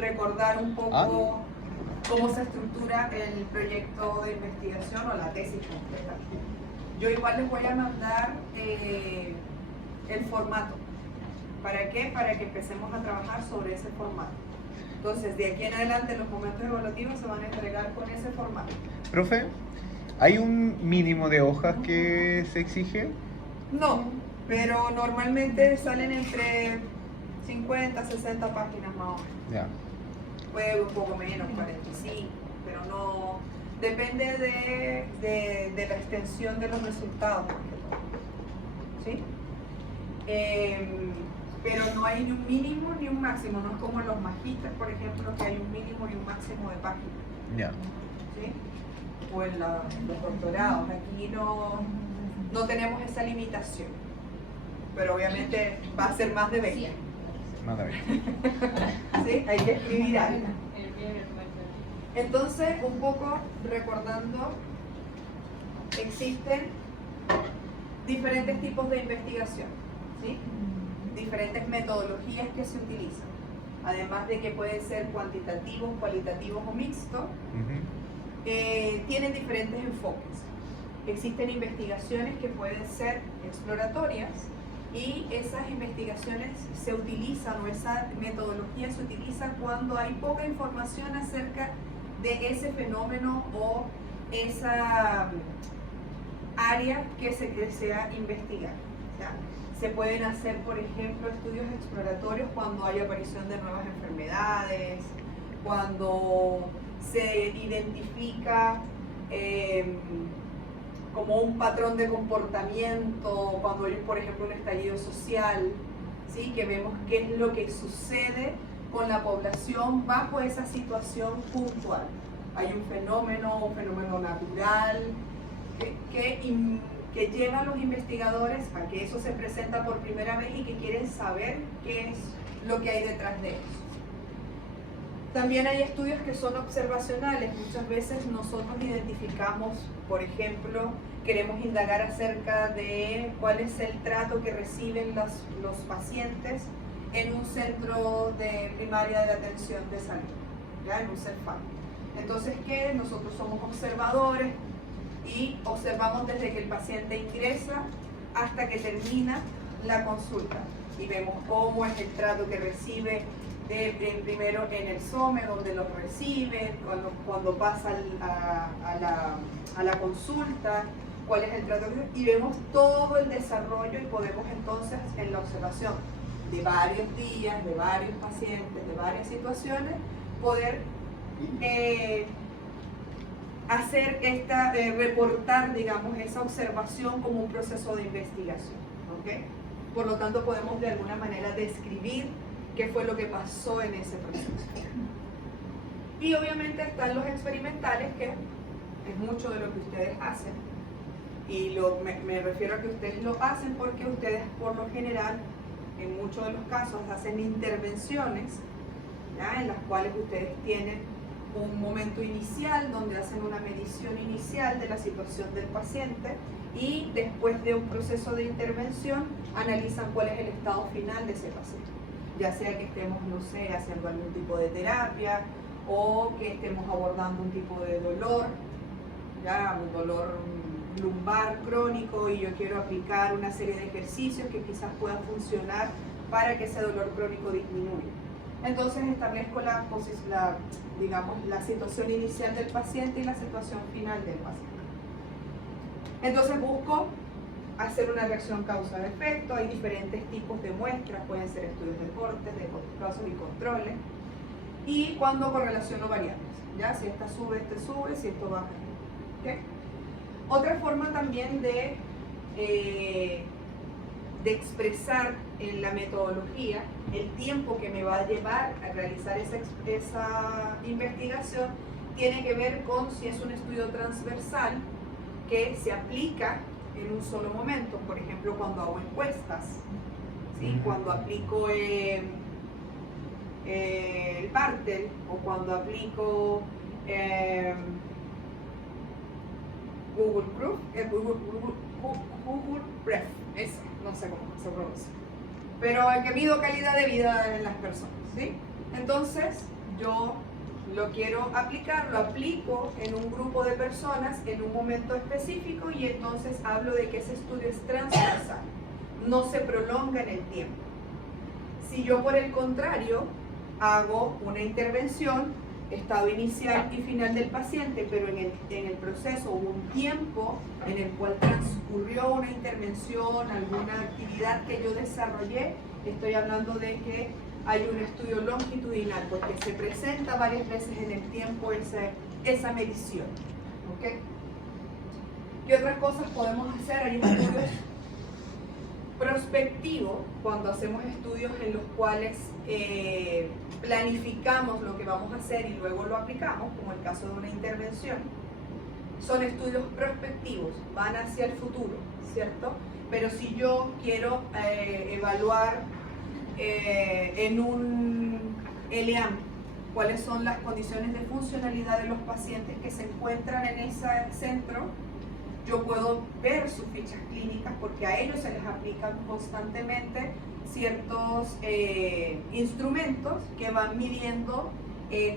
recordar un poco cómo se estructura el proyecto de investigación o la tesis completa. Yo igual les voy a mandar el formato. ¿Para qué? Para que empecemos a trabajar sobre ese formato. Entonces, de aquí en adelante los momentos evaluativos se van a entregar con ese formato. Profe, ¿hay un mínimo de hojas que se exige? No, pero normalmente salen entre 50, 60 páginas más o menos. Ya. Puede un poco menos, 45, pero no... Depende de la extensión de los resultados, ¿sí? Pero no hay ni un mínimo ni un máximo, no es como en los magísteres, por ejemplo, que hay un mínimo y un máximo de páginas. Ya. ¿Sí? O en los doctorados, aquí no tenemos esa limitación, pero obviamente va a ser más de 20. Más de 20. ¿Sí? Hay que escribir algo. Entonces, un poco recordando, existen diferentes tipos de investigación, ¿sí? Diferentes metodologías que se utilizan, además de que pueden ser cuantitativos, cualitativos o mixtos. Tienen diferentes enfoques. Existen investigaciones que pueden ser exploratorias y esas investigaciones se utilizan, o esa metodología se utiliza cuando hay poca información acerca de ese fenómeno o esa área que se desea investigar. ¿Ya? Se pueden hacer, por ejemplo, estudios exploratorios cuando hay aparición de nuevas enfermedades, cuando se identifica como un patrón de comportamiento, cuando hay, por ejemplo, un estallido social, ¿sí? Que vemos qué es lo que sucede con la población bajo esa situación puntual. Hay un fenómeno natural que lleva a los investigadores a que eso se presenta por primera vez y que quieren saber qué es lo que hay detrás de eso. También hay estudios que son observacionales. Muchas veces nosotros identificamos, por ejemplo, queremos indagar acerca de cuál es el trato que reciben los pacientes en un centro de primaria de atención de salud, ¿ya? En un CEFAM. Entonces, ¿qué? Nosotros somos observadores y observamos desde que el paciente ingresa hasta que termina la consulta y vemos cómo es el trato que recibe primero en el SOME, donde los recibe, cuando pasa a la consulta, cuál es el trato, y vemos todo el desarrollo y podemos entonces en la observación de varios días, de varios pacientes, de varias situaciones, poder reportar, digamos, esa observación como un proceso de investigación, ¿okay? Por lo tanto, podemos de alguna manera describir qué fue lo que pasó en ese proceso. Y obviamente están los experimentales, que es mucho de lo que ustedes hacen, y me refiero a que ustedes lo hacen porque ustedes por lo general, en muchos de los casos, hacen intervenciones, ¿ya? En las cuales ustedes tienen un momento inicial donde hacen una medición inicial de la situación del paciente y después de un proceso de intervención analizan cuál es el estado final de ese paciente, ya sea que estemos, no sé, haciendo algún tipo de terapia o que estemos abordando un tipo de dolor, ya un dolor lumbar crónico, y yo quiero aplicar una serie de ejercicios que quizás puedan funcionar para que ese dolor crónico disminuya. Entonces establezco digamos, la situación inicial del paciente y la situación final del paciente. Entonces busco hacer una reacción causa-efecto. Hay diferentes tipos de muestras, pueden ser estudios de cortes, de casos y controles. Y cuando correlaciono variables, ¿ya? Si esta sube, este sube, si esto baja. ¿Okay? Otra forma también de expresar en la metodología el tiempo que me va a llevar a realizar esa investigación tiene que ver con si es un estudio transversal que se aplica en un solo momento. Por ejemplo, cuando hago encuestas, ¿sí? Cuando aplico el Bartel, o cuando aplico Google Pref, no sé cómo se pronuncia, pero el que mido calidad de vida en las personas, ¿sí? Entonces, yo lo quiero aplicar, lo aplico en un grupo de personas en un momento específico y entonces hablo de que ese estudio es transversal, no se prolonga en el tiempo. Si yo por el contrario hago una intervención, estado inicial y final del paciente, pero en el proceso hubo un tiempo en el cual transcurrió una intervención, alguna actividad que yo desarrollé, estoy hablando de que hay un estudio longitudinal, porque se presenta varias veces en el tiempo esa medición. ¿Okay? ¿Qué otras cosas podemos hacer? Hay estudios prospectivos, cuando hacemos estudios en los cuales planificamos lo que vamos a hacer y luego lo aplicamos, como el caso de una intervención. Son estudios prospectivos, van hacia el futuro, ¿cierto? Pero si yo quiero evaluar en un LEAM cuáles son las condiciones de funcionalidad de los pacientes que se encuentran en ese centro, yo puedo ver sus fichas clínicas porque a ellos se les aplican constantemente ciertos instrumentos que van midiendo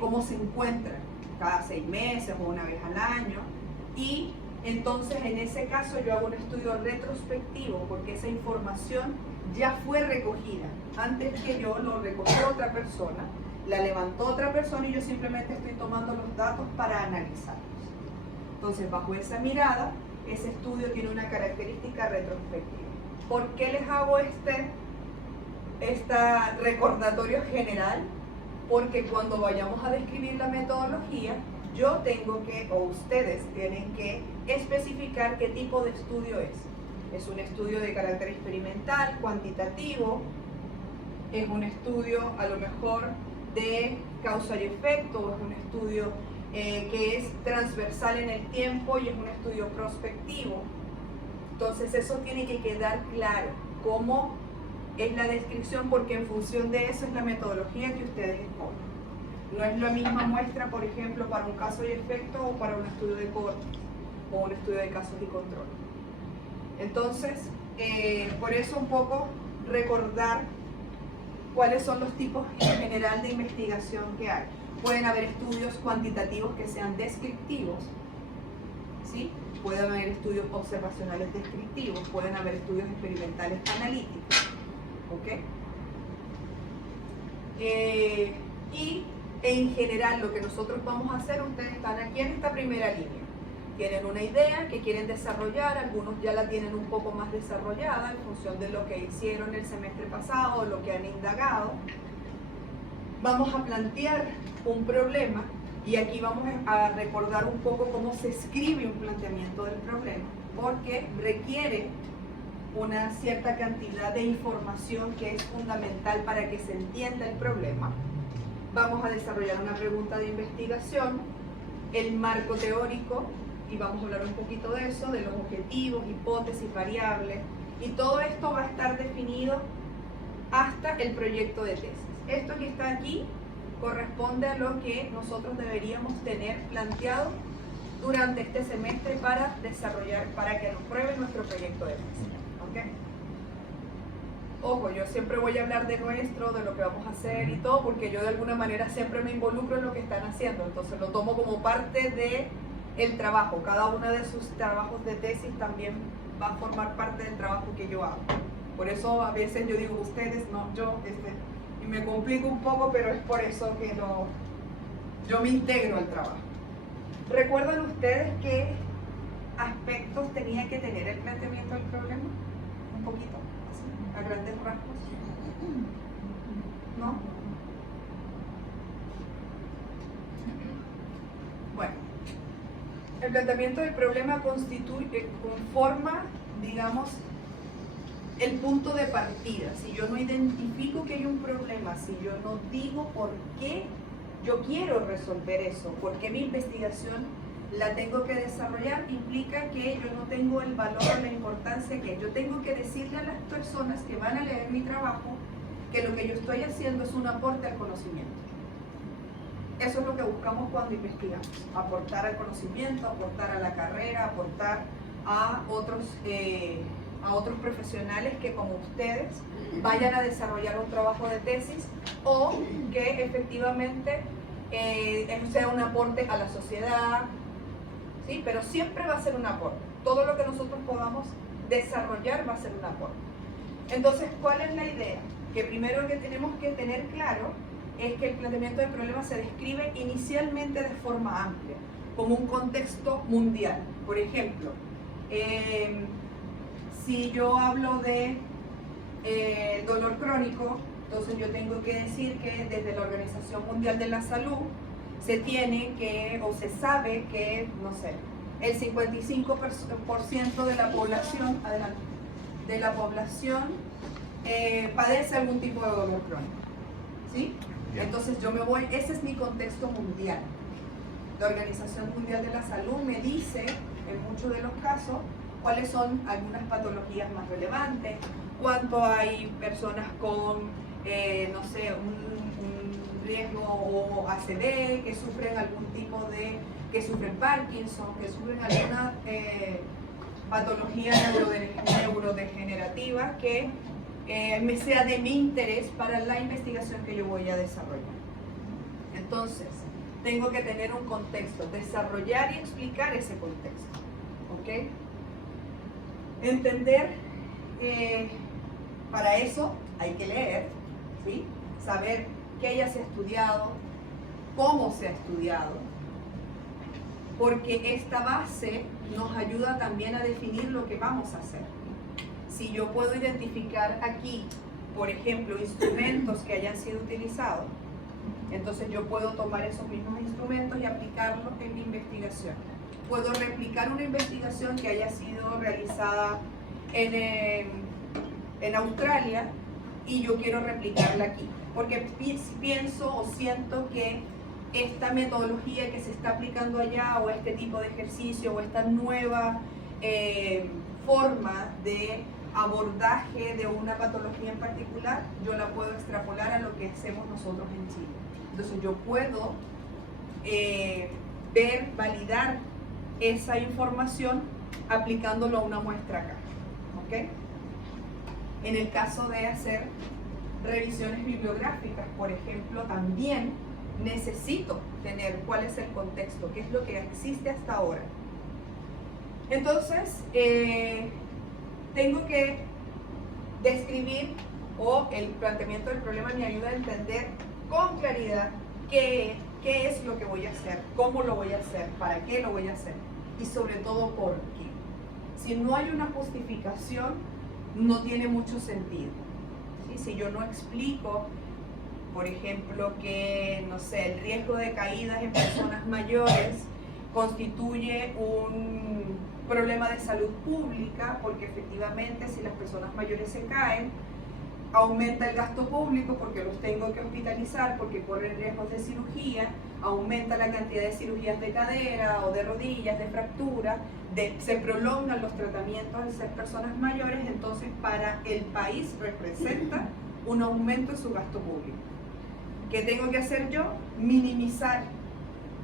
cómo se encuentran cada 6 meses o una vez al año, y entonces en ese caso yo hago un estudio retrospectivo porque esa información ya fue recogida. Antes que yo lo recogió otra persona, la levantó otra persona y yo simplemente estoy tomando los datos para analizarlos. Entonces bajo esa mirada, ese estudio tiene una característica retrospectiva. ¿Por qué les hago este recordatorio general? Porque cuando vayamos a describir la metodología, yo tengo que, o ustedes tienen que especificar qué tipo de estudio es. ¿Es un estudio de carácter experimental, cuantitativo? ¿Es un estudio a lo mejor de causa y efecto? ¿O es un estudio que es transversal en el tiempo y es un estudio prospectivo? Entonces eso tiene que quedar claro, cómo es la descripción, porque en función de eso es la metodología que ustedes escogen. No es la misma muestra, por ejemplo, para un caso y efecto o para un estudio de cohortes o un estudio de casos y control. Entonces, por eso un poco recordar cuáles son los tipos en general de investigación que hay. Pueden haber estudios cuantitativos que sean descriptivos, ¿sí? Pueden haber estudios observacionales descriptivos, pueden haber estudios experimentales analíticos, ¿ok? Y en general lo que nosotros vamos a hacer, ustedes están aquí en esta primera línea. Tienen una idea que quieren desarrollar, algunos ya la tienen un poco más desarrollada en función de lo que hicieron el semestre pasado, lo que han indagado. Vamos a plantear un problema y aquí vamos a recordar un poco cómo se escribe un planteamiento del problema, porque requiere una cierta cantidad de información que es fundamental para que se entienda el problema. Vamos a desarrollar una pregunta de investigación, el marco teórico, y vamos a hablar un poquito de eso, de los objetivos, hipótesis, variables, y todo esto va a estar definido hasta el proyecto de tesis. Esto que está aquí corresponde a lo que nosotros deberíamos tener planteado durante este semestre para desarrollar, para que nos prueben nuestro proyecto de tesis. ¿Okay? Ojo, yo siempre voy a hablar de nuestro, de lo que vamos a hacer y todo, porque yo de alguna manera siempre me involucro en lo que están haciendo, entonces lo tomo como parte del trabajo. Cada uno de sus trabajos de tesis también va a formar parte del trabajo que yo hago. Por eso a veces yo digo ustedes, no, yo, y me complico un poco, pero es por eso que yo me integro al trabajo. ¿Recuerdan ustedes qué aspectos tenía que tener el planteamiento del problema? Un poquito, así, a grandes rasgos. ¿No? Bueno, el planteamiento del problema conforma, digamos, el punto de partida. Si yo no identifico que hay un problema, si yo no digo por qué yo quiero resolver eso, por qué mi investigación la tengo que desarrollar, implica que yo no tengo el valor o la importancia que yo tengo que decirle a las personas que van a leer mi trabajo que lo que yo estoy haciendo es un aporte al conocimiento. Eso es lo que buscamos cuando investigamos, aportar al conocimiento, aportar a la carrera, aportar a otros profesionales que como ustedes vayan a desarrollar un trabajo de tesis o que efectivamente sea un aporte a la sociedad, ¿sí? Pero siempre va a ser un aporte. Todo lo que nosotros podamos desarrollar va a ser un aporte. Entonces, ¿cuál es la idea? Que primero que tenemos que tener claro es que el planteamiento del problema se describe inicialmente de forma amplia, como un contexto mundial. Por ejemplo, si yo hablo de dolor crónico, entonces yo tengo que decir que desde la Organización Mundial de la Salud se tiene que, o se sabe que, no sé, el 55% de la población, adelante, de la población padece algún tipo de dolor crónico, ¿sí? Entonces yo me voy, ese es mi contexto mundial. La Organización Mundial de la Salud me dice, en muchos de los casos, cuáles son algunas patologías más relevantes, cuánto hay personas con, no sé, un riesgo o ACV, que sufren algún tipo de, que sufren Parkinson, que sufren alguna patología neurodegenerativa que me sea de mi interés para la investigación que yo voy a desarrollar. Entonces, tengo que tener un contexto, desarrollar y explicar ese contexto, ¿ok? Entender, para eso hay que leer, ¿sí? Saber qué ya se ha estudiado, cómo se ha estudiado, porque esta base nos ayuda también a definir lo que vamos a hacer. Si yo puedo identificar aquí, por ejemplo, instrumentos que hayan sido utilizados, entonces yo puedo tomar esos mismos instrumentos y aplicarlos en mi investigación. Puedo replicar una investigación que haya sido realizada en Australia y yo quiero replicarla aquí, porque pienso o siento que esta metodología que se está aplicando allá, o este tipo de ejercicio, o esta nueva forma de abordaje de una patología en particular, yo la puedo extrapolar a lo que hacemos nosotros en Chile. Entonces yo puedo ver, validar esa información aplicándolo a una muestra acá, ¿ok? En el caso de hacer revisiones bibliográficas, por ejemplo, también necesito tener cuál es el contexto, qué es lo que existe hasta ahora. Entonces, tengo que describir, o el planteamiento del problema me ayuda a entender con claridad qué es lo que voy a hacer, cómo lo voy a hacer, para qué lo voy a hacer y sobre todo por qué. Si no hay una justificación, no tiene mucho sentido, ¿sí? Si yo no explico, por ejemplo, que, no sé, el riesgo de caídas en personas mayores constituye un problema de salud pública, porque efectivamente si las personas mayores se caen, aumenta el gasto público porque los tengo que hospitalizar, porque corren riesgos de cirugía, aumenta la cantidad de cirugías de cadera o de rodillas, de fractura, se prolongan los tratamientos al ser personas mayores, entonces para el país representa un aumento en su gasto público. ¿Qué tengo que hacer yo? Minimizar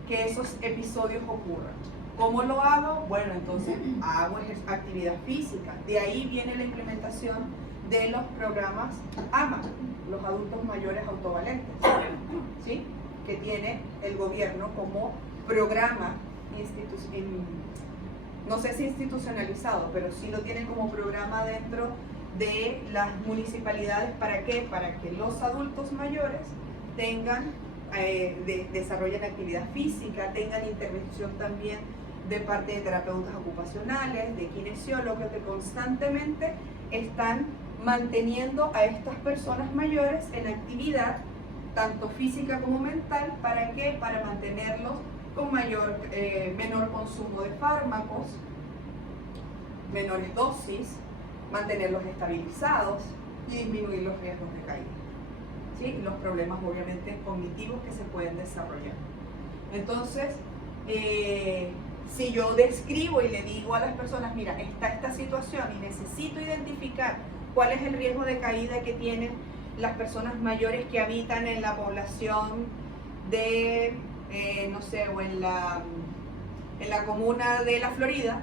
que esos episodios ocurran. ¿Cómo lo hago? Bueno, entonces hago actividad física. De ahí viene la implementación de los programas AMA, los adultos mayores autovalentes, ¿sí? Que tiene el gobierno como programa, no sé si institucionalizado, pero sí lo tienen como programa dentro de las municipalidades. ¿Para qué? Para que los adultos mayores tengan, desarrollen actividad física, tengan intervención también de parte de terapeutas ocupacionales, de kinesiólogos, que constantemente están manteniendo a estas personas mayores en actividad, tanto física como mental. ¿Para qué? Para mantenerlos con menor consumo de fármacos, menores dosis, mantenerlos estabilizados y disminuir los riesgos de caída, ¿sí? Los problemas obviamente cognitivos que se pueden desarrollar. Entonces, si yo describo y le digo a las personas, mira, está esta situación y necesito identificar cuál es el riesgo de caída que tienen las personas mayores que habitan en la población de, no sé, o en la comuna de La Florida,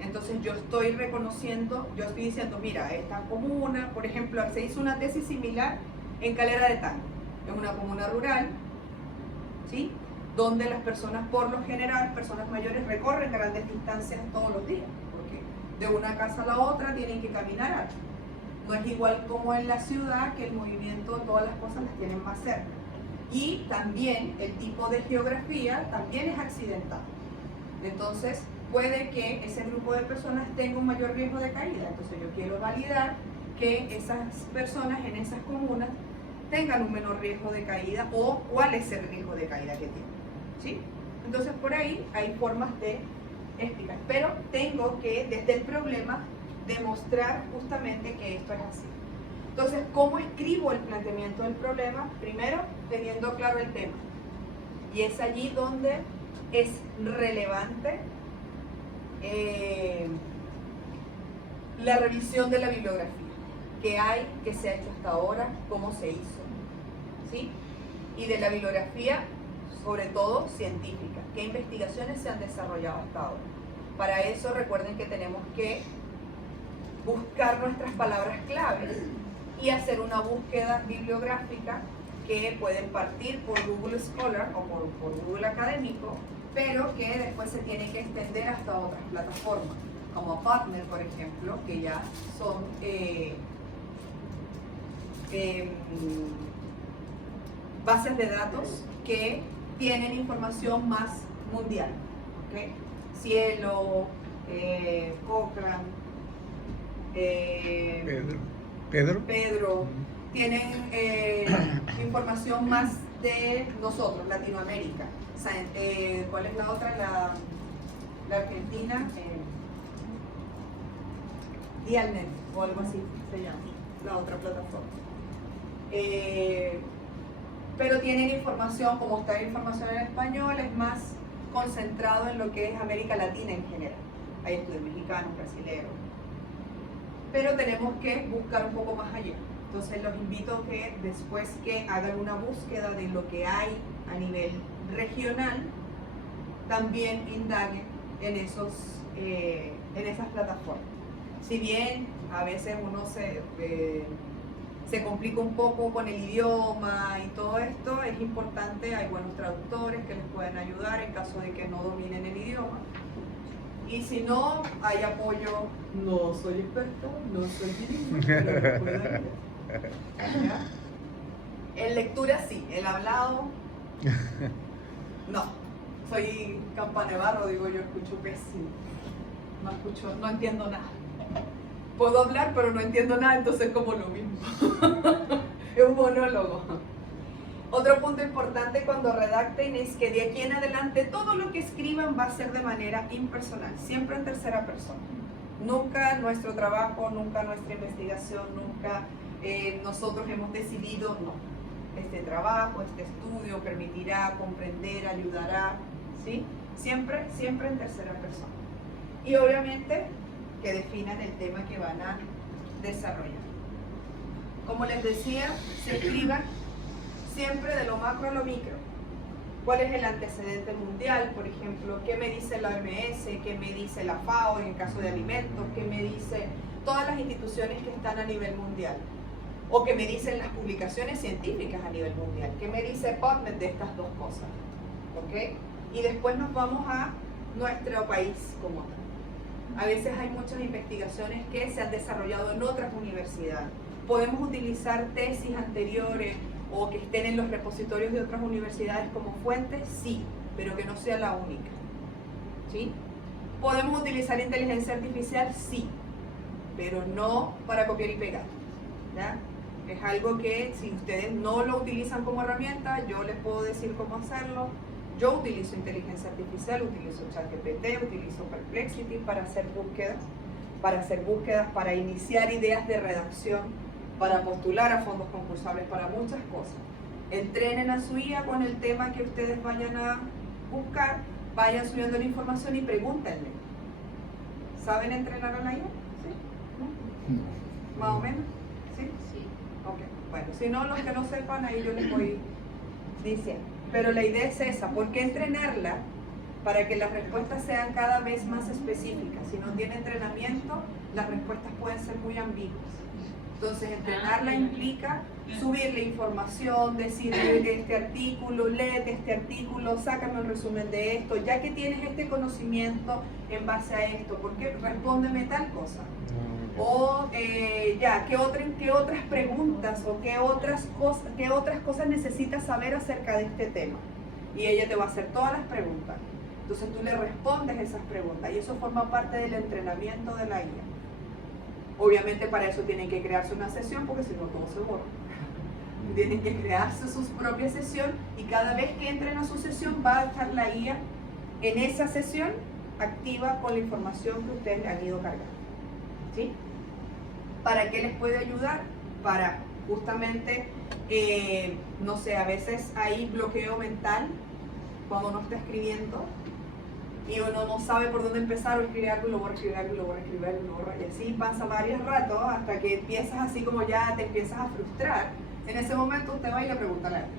entonces yo estoy reconociendo, yo estoy diciendo, mira, esta comuna, por ejemplo, se hizo una tesis similar en Calera de Tango, es una comuna rural, ¿sí? Donde las personas, por lo general, personas mayores, recorren grandes distancias todos los días, porque de una casa a la otra tienen que caminar algo. No es igual como en la ciudad, que el movimiento, todas las cosas las tienen más cerca. Y también el tipo de geografía también es accidental. Entonces, puede que ese grupo de personas tenga un mayor riesgo de caída. Entonces, yo quiero validar que esas personas en esas comunas tengan un menor riesgo de caída o cuál es el riesgo de caída que tienen, ¿sí? Entonces, por ahí hay formas de explicar. Pero tengo que, desde el problema, demostrar justamente que esto es así. Entonces, ¿cómo escribo el planteamiento del problema? Primero, teniendo claro el tema. Y es allí donde es relevante la revisión de la bibliografía. ¿Qué hay? ¿Qué se ha hecho hasta ahora? ¿Cómo se hizo? ¿Sí? Y de la bibliografía, sobre todo científica. ¿Qué investigaciones se han desarrollado hasta ahora? Para eso, recuerden que tenemos que buscar nuestras palabras claves y hacer una búsqueda bibliográfica que pueden partir por Google Scholar o por Google Académico, pero que después se tiene que extender hasta otras plataformas, como PubMed, por ejemplo, que ya son bases de datos que tienen información más mundial, ¿okay? Cielo, Cochrane, Pedro. tienen información más de nosotros, Latinoamérica. ¿Cuál es la otra? La Argentina, Dialnet o algo así se llama, la otra plataforma. Pero tienen información, como está la información en español, es más concentrado en lo que es América Latina en general. Hay estudios mexicanos, brasileños. Pero tenemos que buscar un poco más allá. Entonces los invito a que después que hagan una búsqueda de lo que hay a nivel regional, también indaguen en esas plataformas. Si bien a veces uno se complica un poco con el idioma y todo esto, es importante, hay buenos traductores que les pueden ayudar en caso de que no dominen el idioma. Y si no, hay apoyo. No soy experto, no soy bilingüe, pero les puedo ayudar. ¿Ya? En lectura sí, el hablado no. Soy campana de barro, digo yo, escucho pésimo. No entiendo nada. Puedo hablar, pero no entiendo nada, entonces como lo mismo. Es un monólogo. Otro punto importante cuando redacten es que de aquí en adelante todo lo que escriban va a ser de manera impersonal, siempre en tercera persona. Nunca nuestro trabajo, nunca nuestra investigación, nunca nosotros hemos decidido, no. Este trabajo, este estudio permitirá comprender, ayudará, ¿sí? Siempre en tercera persona. Y obviamente que definan el tema que van a desarrollar. Como les decía, se escriban siempre de lo macro a lo micro. ¿Cuál es el antecedente mundial? Por ejemplo, ¿qué me dice la OMS? ¿Qué me dice la FAO en el caso de alimentos? ¿Qué me dice todas las instituciones que están a nivel mundial? ¿O qué me dicen las publicaciones científicas a nivel mundial? ¿Qué me dice PubMed de estas dos cosas? ¿Ok? Y después nos vamos a nuestro país como tal. A veces hay muchas investigaciones que se han desarrollado en otras universidades. Podemos utilizar tesis anteriores o que estén en los repositorios de otras universidades como fuentes, sí, pero que no sea la única. ¿Sí? ¿Podemos utilizar inteligencia artificial? Sí, pero no para copiar y pegar. ¿Ya? Es algo que si ustedes no lo utilizan como herramienta, yo les puedo decir cómo hacerlo. Yo utilizo inteligencia artificial, utilizo ChatGPT, utilizo Perplexity para hacer búsquedas, para iniciar ideas de redacción, para postular a fondos concursables, para muchas cosas. Entrenen a su IA con el tema que ustedes vayan a buscar, vayan subiendo la información y pregúntenle. ¿Saben entrenar a la IA? ¿Sí? ¿No? ¿Más o menos? ¿Sí? Sí. Ok, bueno, si no, los que no sepan, ahí yo les voy diciendo. Pero la idea es esa, ¿por qué entrenarla? Para que las respuestas sean cada vez más específicas. Si no tiene entrenamiento, las respuestas pueden ser muy ambiguas. Entonces, entrenarla implica subirle información, decirle este artículo, léete este artículo, sácame un resumen de esto, ya que tienes este conocimiento en base a esto, porque respóndeme tal cosa. O ¿qué otras preguntas o qué otras cosas necesitas saber acerca de este tema? Y ella te va a hacer todas las preguntas. Entonces tú le respondes esas preguntas y eso forma parte del entrenamiento de la IA. Obviamente para eso tienen que crearse una sesión porque si no todo se borra. Tienen que crearse su propia sesión y cada vez que entren a su sesión va a estar la IA en esa sesión activa con la información que ustedes le han ido cargando. ¿Sí? ¿Para qué les puede ayudar? Para justamente, no sé, a veces hay bloqueo mental cuando uno está escribiendo y uno no sabe por dónde empezar o escribir algo y lo borra, escribir algo y lo borra, escribir algo y lo borra, y así pasa varios ratos hasta que empiezas así como ya te empiezas a frustrar. En ese momento usted va y le pregunta a la gente,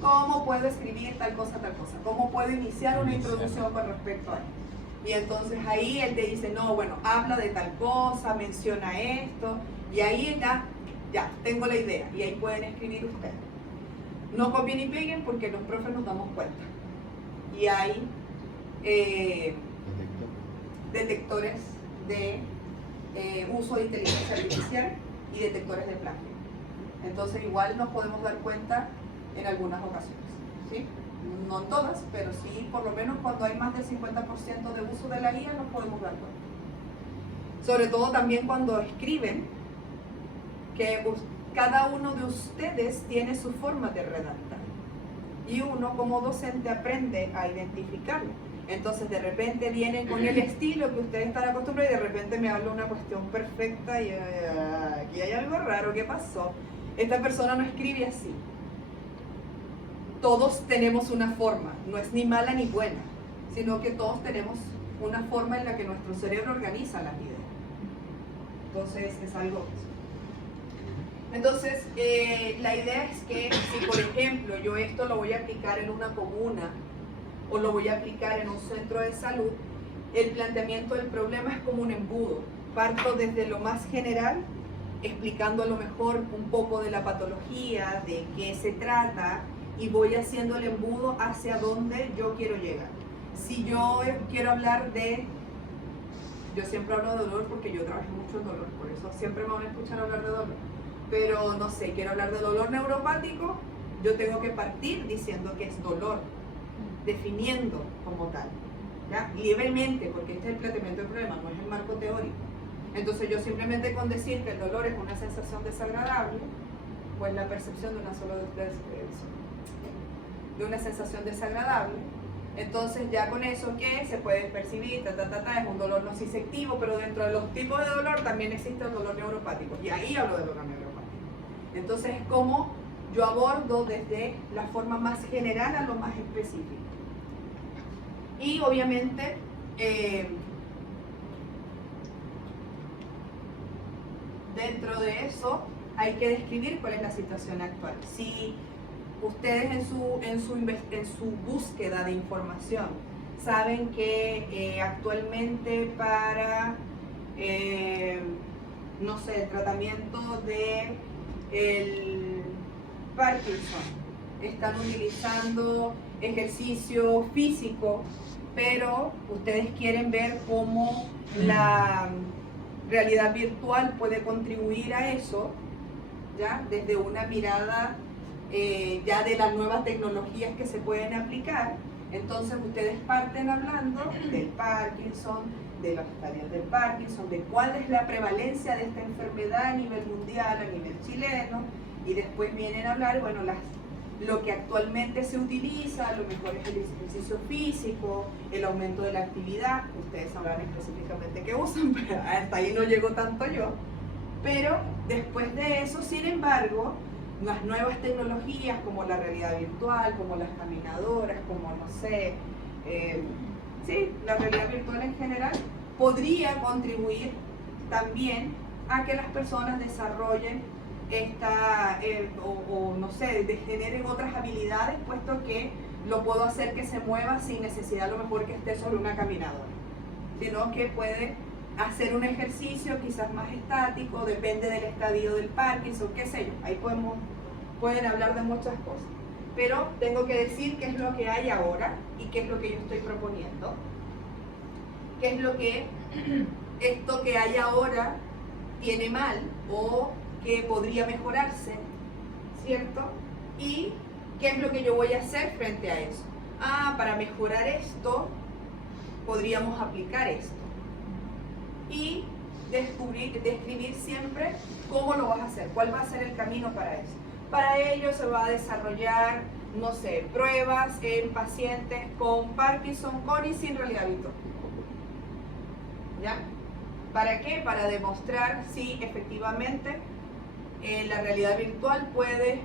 ¿cómo puedo escribir tal cosa, tal cosa? ¿Cómo puedo iniciar una introducción con respecto a esto? Y entonces ahí él te dice, no, bueno, habla de tal cosa, menciona esto, y ahí ya tengo la idea, y ahí pueden escribir ustedes. No copien ni peguen porque los profes nos damos cuenta. Y hay detectores de uso de inteligencia artificial y detectores de plagio. Entonces igual nos podemos dar cuenta en algunas ocasiones, ¿sí? No en todas, pero sí por lo menos cuando hay más del 50% de uso de la IA nos podemos dar cuenta. Sobre todo también cuando escriben, que cada uno de ustedes tiene su forma de redactar y uno como docente aprende a identificarlo. Entonces de repente vienen con el estilo que ustedes están acostumbrados y de repente me habla una cuestión perfecta y aquí hay algo raro, ¿qué pasó? Esta persona no escribe así. Todos tenemos una forma, no es ni mala ni buena, sino que todos tenemos una forma en la que nuestro cerebro organiza las ideas. Entonces es algo. Entonces la idea es que si por ejemplo yo esto lo voy a aplicar en una comuna o lo voy a aplicar en un centro de salud, el planteamiento del problema es como un embudo. Parto desde lo más general, explicando a lo mejor un poco de la patología, de qué se trata, y voy haciendo el embudo hacia donde yo quiero llegar. Si yo quiero hablar de... Yo siempre hablo de dolor porque yo trabajé mucho en dolor, por eso siempre me van a escuchar hablar de dolor. Pero no sé, quiero hablar de dolor neuropático, yo tengo que partir diciendo que es dolor, definiendo como tal, ¿ya? Libremente, porque este es el planteamiento del problema, no es el marco teórico. Entonces yo simplemente con decir que el dolor es una sensación desagradable, pues la percepción de una sensación desagradable, entonces ya con eso que se puede percibir, es un dolor nociceptivo, pero dentro de los tipos de dolor también existe el dolor neuropático, y ahí hablo de dolor neuropático. Entonces es como yo abordo desde la forma más general a lo más específico. Y obviamente dentro de eso hay que describir cuál es la situación actual. Si ustedes en su búsqueda de información saben que actualmente para, no sé, el tratamiento de el Parkinson están utilizando ejercicio físico, pero ustedes quieren ver cómo la realidad virtual puede contribuir a eso, ¿ya? Desde una mirada ya de las nuevas tecnologías que se pueden aplicar. Entonces ustedes parten hablando del Parkinson, de las tareas del Parkinson, de cuál es la prevalencia de esta enfermedad a nivel mundial, a nivel chileno, y después vienen a hablar, bueno, lo que actualmente se utiliza, a lo mejor es el ejercicio físico, el aumento de la actividad, ustedes sabrán específicamente qué usan, pero hasta ahí no llego tanto yo. Pero después de eso, sin embargo, las nuevas tecnologías como la realidad virtual, como las caminadoras, como no sé, la realidad virtual en general, podría contribuir también a que las personas desarrollen no sé, generen otras habilidades, puesto que lo puedo hacer que se mueva sin necesidad a lo mejor que esté sobre una caminadora, sino que puede hacer un ejercicio quizás más estático, depende del estadio del Parkinson, qué sé yo, ahí pueden hablar de muchas cosas. Pero tengo que decir qué es lo que hay ahora y qué es lo que yo estoy proponiendo. Qué es lo que esto que hay ahora tiene mal o que podría mejorarse, ¿cierto? Y qué es lo que yo voy a hacer frente a eso. Para mejorar esto, podríamos aplicar esto. Y describir siempre cómo lo vas a hacer, cuál va a ser el camino para eso. Para ello se va a desarrollar, no sé, pruebas en pacientes con Parkinson con y sin realidad virtual. ¿Ya? ¿Para qué? Para demostrar si efectivamente la realidad virtual puede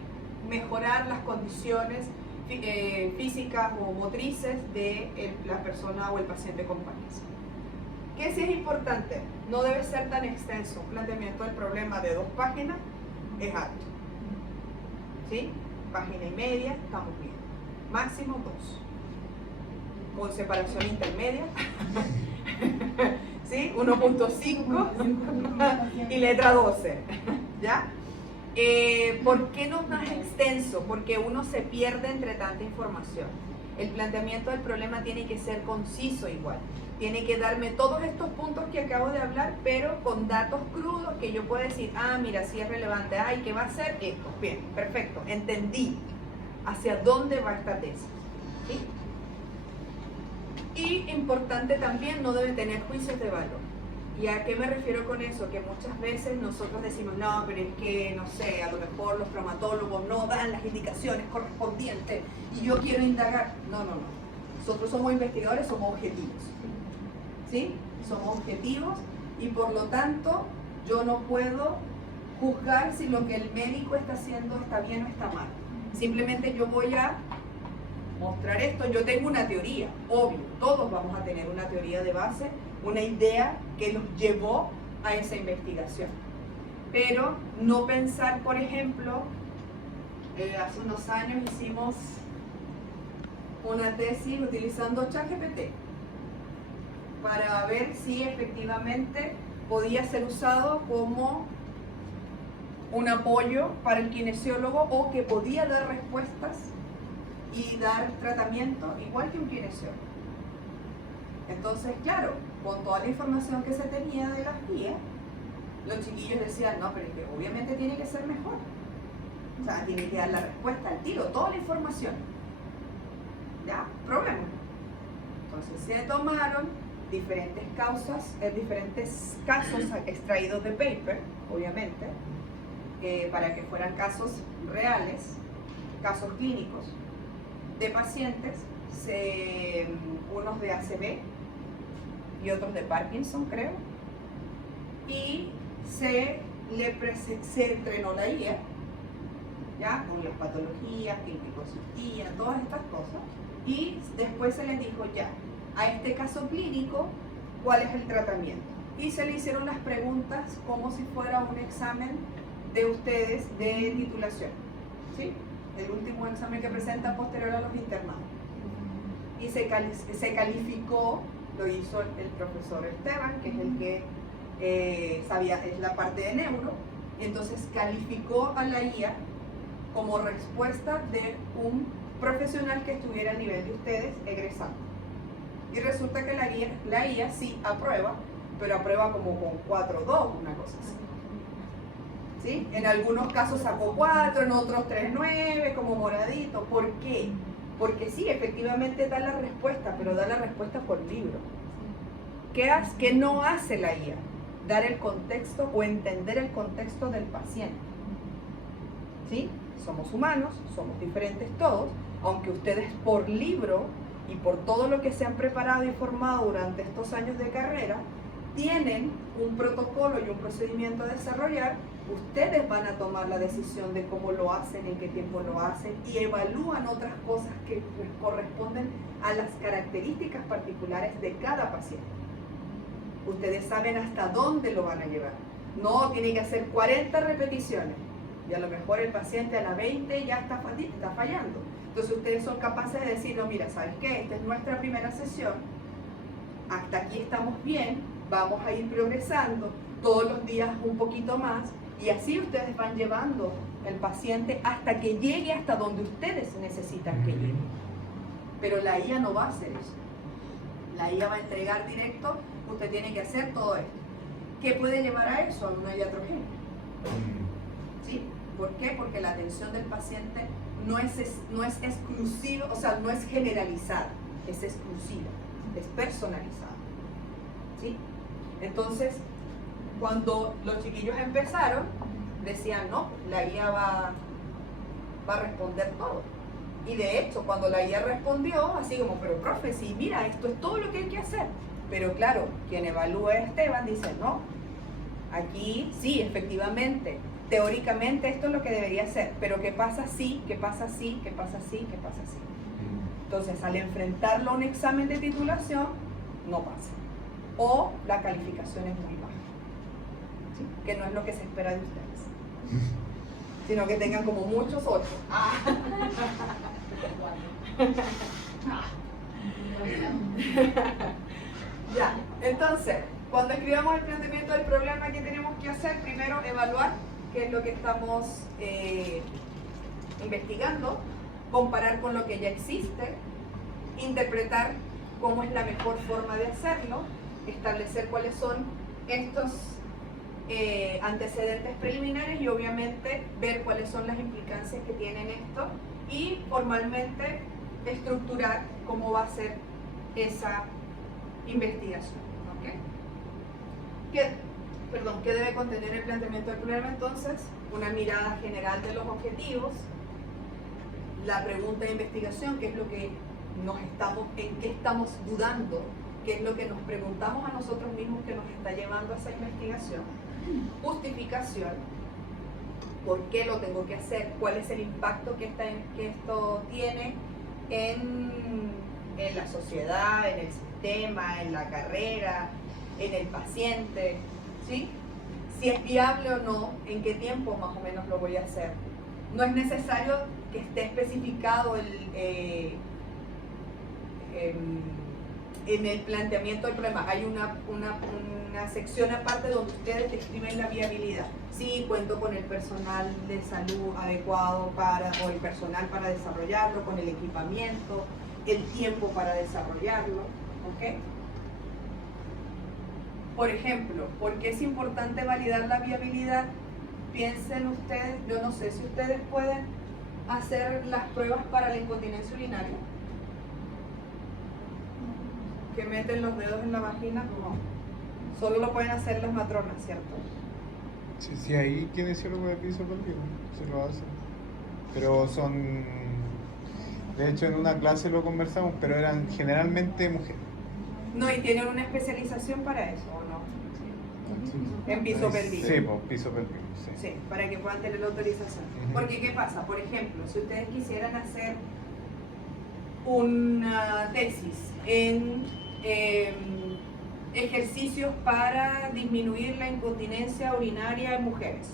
mejorar las condiciones físicas o motrices de la persona o el paciente con Parkinson. ¿Qué sí es importante? No debe ser tan extenso. Un planteamiento del problema de 2 páginas es alto. ¿Sí? Página y media, estamos bien. Máximo 2. Con separación intermedia. ¿Sí? 1.5 y letra 12. ¿Ya? ¿Por qué no más extenso? Porque uno se pierde entre tanta información. El planteamiento del problema tiene que ser conciso igual. Tiene que darme todos estos puntos que acabo de hablar, pero con datos crudos que yo pueda decir, mira, sí es relevante, ¿y qué va a hacer esto? Bien, perfecto, entendí hacia dónde va esta tesis. ¿Sí? Y importante también, no debe tener juicios de valor. ¿Y a qué me refiero con eso? Que muchas veces nosotros decimos, no, pero es que, no sé, a lo mejor los traumatólogos no dan las indicaciones correspondientes y yo quiero indagar. No. Nosotros somos investigadores, somos objetivos. ¿Sí? Somos objetivos y por lo tanto yo no puedo juzgar si lo que el médico está haciendo está bien o está mal. Simplemente yo voy a mostrar esto. Yo tengo una teoría, obvio, todos vamos a tener una teoría de base, una idea que nos llevó a esa investigación. Pero no pensar, por ejemplo, hace unos años hicimos una tesis utilizando ChatGPT para ver si efectivamente podía ser usado como un apoyo para el kinesiólogo o que podía dar respuestas y dar tratamiento igual que un kinesiólogo. Entonces, claro, con toda la información que se tenía de las guías, los chiquillos decían, no, pero es que obviamente tiene que ser mejor. O sea, tiene que dar la respuesta al tiro, toda la información. ¿Ya? Probemos. Entonces se tomaron diferentes casos extraídos de paper, obviamente, para que fueran casos reales, casos clínicos de pacientes, unos de ACV y otros de Parkinson, creo, y se entrenó la IA, ¿ya? Con las patologías, que existían, todas estas cosas, y después se les dijo, ya, a este caso clínico, ¿cuál es el tratamiento? Y se le hicieron las preguntas como si fuera un examen de ustedes de titulación, ¿sí? El último examen que presentan posterior a los internados. Y se calificó, lo hizo el profesor Esteban, que es el que sabía, es la parte de neuro, y entonces calificó a la IA como respuesta de un profesional que estuviera al nivel de ustedes egresando. Y resulta que la IA sí aprueba, pero aprueba como con 4.2, una cosa así. ¿Sí? En algunos casos sacó 4, en otros 3.9, como moradito. ¿Por qué? Porque sí, efectivamente da la respuesta, pero da la respuesta por libro. ¿Qué no hace la IA? Dar el contexto o entender el contexto del paciente. ¿Sí? Somos humanos, somos diferentes todos, aunque ustedes por libro y por todo lo que se han preparado y formado durante estos años de carrera, tienen un protocolo y un procedimiento a desarrollar, ustedes van a tomar la decisión de cómo lo hacen, en qué tiempo lo hacen y evalúan otras cosas que corresponden a las características particulares de cada paciente. Ustedes saben hasta dónde lo van a llevar. No tiene que hacer 40 repeticiones y a lo mejor el paciente a la 20 ya está fallando. Entonces ustedes son capaces de decir, no, mira, ¿sabes qué? Esta es nuestra primera sesión, hasta aquí estamos bien, vamos a ir progresando todos los días un poquito más y así ustedes van llevando el paciente hasta que llegue hasta donde ustedes necesitan que llegue. Pero la IA no va a hacer eso. La IA va a entregar directo, usted tiene que hacer todo esto. ¿Qué puede llevar a eso? A una iatrogenia. ¿Sí? ¿Por qué? Porque la atención del paciente no es exclusiva, o sea, no es generalizada, es exclusiva, es personalizada. ¿Sí? Entonces, cuando los chiquillos empezaron, decían, no, la IA va a responder todo. Y de hecho, cuando la IA respondió, así como, pero profe, sí, mira, esto es todo lo que hay que hacer. Pero claro, quien evalúa a Esteban dice, no, aquí sí, efectivamente, teóricamente esto es lo que debería hacer, pero ¿qué pasa si, qué pasa si, qué pasa si, qué pasa si? Entonces, al enfrentarlo a un examen de titulación, no pasa. O la calificación es muy baja, ¿sí? Que no es lo que se espera de ustedes, sino que tengan como muchos 8. Ya, entonces, cuando escribamos el planteamiento del problema, ¿qué tenemos que hacer? Primero, evaluar qué es lo que estamos investigando, comparar con lo que ya existe, interpretar cómo es la mejor forma de hacerlo, establecer cuáles son estos antecedentes preliminares y obviamente ver cuáles son las implicancias que tienen esto y formalmente estructurar cómo va a ser esa investigación. ¿Okay? ¿Qué debe contener el planteamiento del problema entonces? Una mirada general de los objetivos, la pregunta de investigación, qué es lo que en qué estamos dudando, qué es lo que nos preguntamos a nosotros mismos que nos está llevando a esa investigación, justificación, por qué lo tengo que hacer, cuál es el impacto que esto tiene en la sociedad, en el sistema, en la carrera, en el paciente, ¿sí? Si es viable o no, en qué tiempo más o menos lo voy a hacer. No es necesario que esté especificado en el planteamiento del problema. Hay una sección aparte donde ustedes describen la viabilidad. Sí, cuento con el personal de salud adecuado o el personal para desarrollarlo, con el equipamiento, el tiempo para desarrollarlo, ¿ok? Por ejemplo, ¿por qué es importante validar la viabilidad? Piensen ustedes, yo no sé si ustedes pueden hacer las pruebas para la incontinencia urinaria. Que meten los dedos en la vagina, no. Solo lo pueden hacer las matronas, ¿cierto? Sí, ahí kinesiólogo de piso pélvico se lo hace. Pero son... De hecho, en una clase lo conversamos, pero eran generalmente mujeres. No, y tienen una especialización para eso, ¿o no? En piso pélvico. Sí, pues, piso pélvico, sí. Sí, para que puedan tener la autorización. Porque, ¿qué pasa? Por ejemplo, si ustedes quisieran hacer una tesis en ejercicios para disminuir la incontinencia urinaria en mujeres,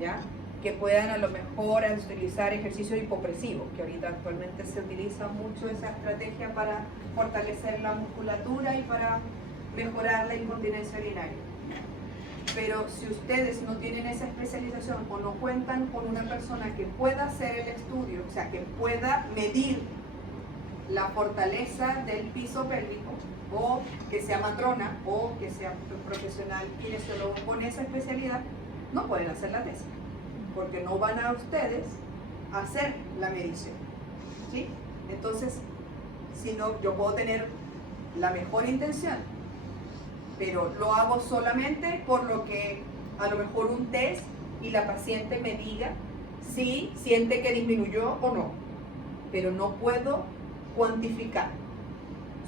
¿ya? Que puedan a lo mejor utilizar ejercicios hipopresivos, que ahorita actualmente se utiliza mucho esa estrategia para fortalecer la musculatura y para mejorar la incontinencia urinaria. Pero si ustedes no tienen esa especialización o no cuentan con una persona que pueda hacer el estudio, o sea, que pueda medir la fortaleza del piso pélvico, o que sea matrona, o que sea profesional kinesiólogo con esa especialidad, no pueden hacer la tesis, porque no van a ustedes a hacer la medición, ¿sí? Entonces, si no, yo puedo tener la mejor intención, pero lo hago solamente por lo que a lo mejor un test y la paciente me diga si siente que disminuyó o no, pero no puedo cuantificar,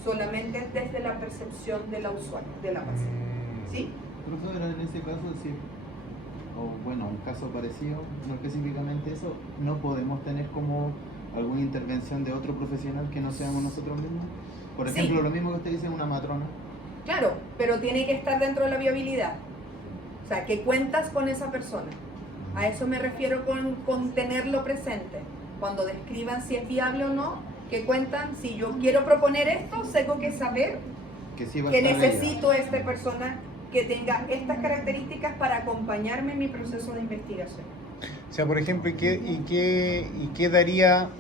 solamente desde la percepción de la usuaria, de la paciente, ¿sí? Profesora, en ese caso, sí, o bueno, un caso parecido, no específicamente eso, no podemos tener como alguna intervención de otro profesional que no seamos nosotros mismos. Por ejemplo, Sí. Lo mismo que usted dice en una matrona. Claro, pero tiene que estar dentro de la viabilidad, o sea, que cuentas con esa persona. A eso me refiero con tenerlo presente. Cuando describan si es viable o no, que cuentan, si yo quiero proponer esto, tengo que saber Que sí va a que estar ella. necesito esta persona que tenga estas características para acompañarme en mi proceso de investigación. O sea, por ejemplo, ¿y qué daría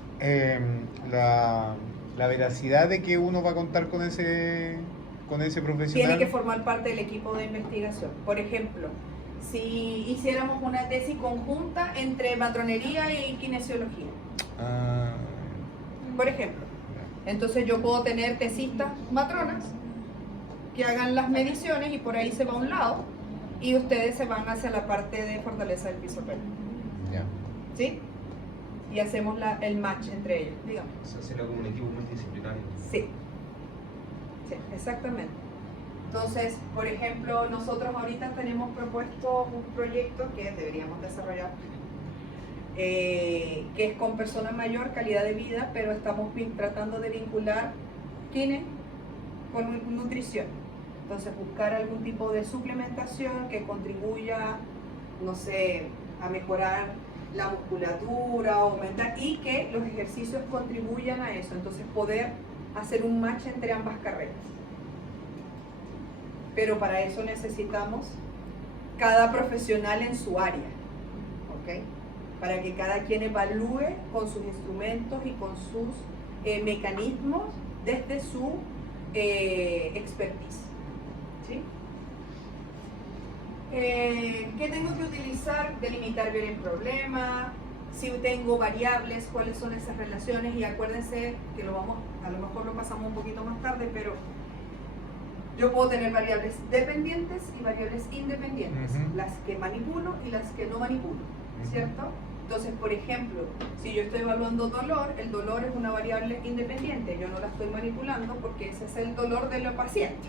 la veracidad de que uno va a contar con ese profesional? Tiene que formar parte del equipo de investigación. Por ejemplo, si hiciéramos una tesis conjunta entre matronería y kinesiología, Ah, por ejemplo, entonces yo puedo tener tesistas matronas que hagan las mediciones y por ahí se va a un lado y ustedes se van hacia la parte de fortaleza del piso pélvico, ya. ¿sí? Y hacemos el match entre ellos, digamos. O sea, sería como un equipo multidisciplinario. Sí, sí, exactamente. Entonces, por ejemplo, nosotros ahorita tenemos propuesto un proyecto que deberíamos desarrollar, que es con persona mayor, calidad de vida, pero estamos tratando de vincular kine con nutrición. Entonces, buscar algún tipo de suplementación que contribuya, no sé, a mejorar la musculatura, aumentar, y que los ejercicios contribuyan a eso. Entonces, poder hacer un match entre ambas carreras. Pero para eso necesitamos cada profesional en su área, ¿ok? Para que cada quien evalúe con sus instrumentos y con sus mecanismos desde su expertise, ¿sí? ¿Qué tengo que utilizar? Delimitar bien el problema, si tengo variables, cuáles son esas relaciones, y acuérdense que a lo mejor lo pasamos un poquito más tarde, pero yo puedo tener variables dependientes y variables independientes, Ujú. las que manipulo y las que no manipulo, Ujú. ¿cierto? Entonces, por ejemplo, si yo estoy evaluando dolor, el dolor es una variable independiente, yo no la estoy manipulando porque ese es el dolor de la paciente.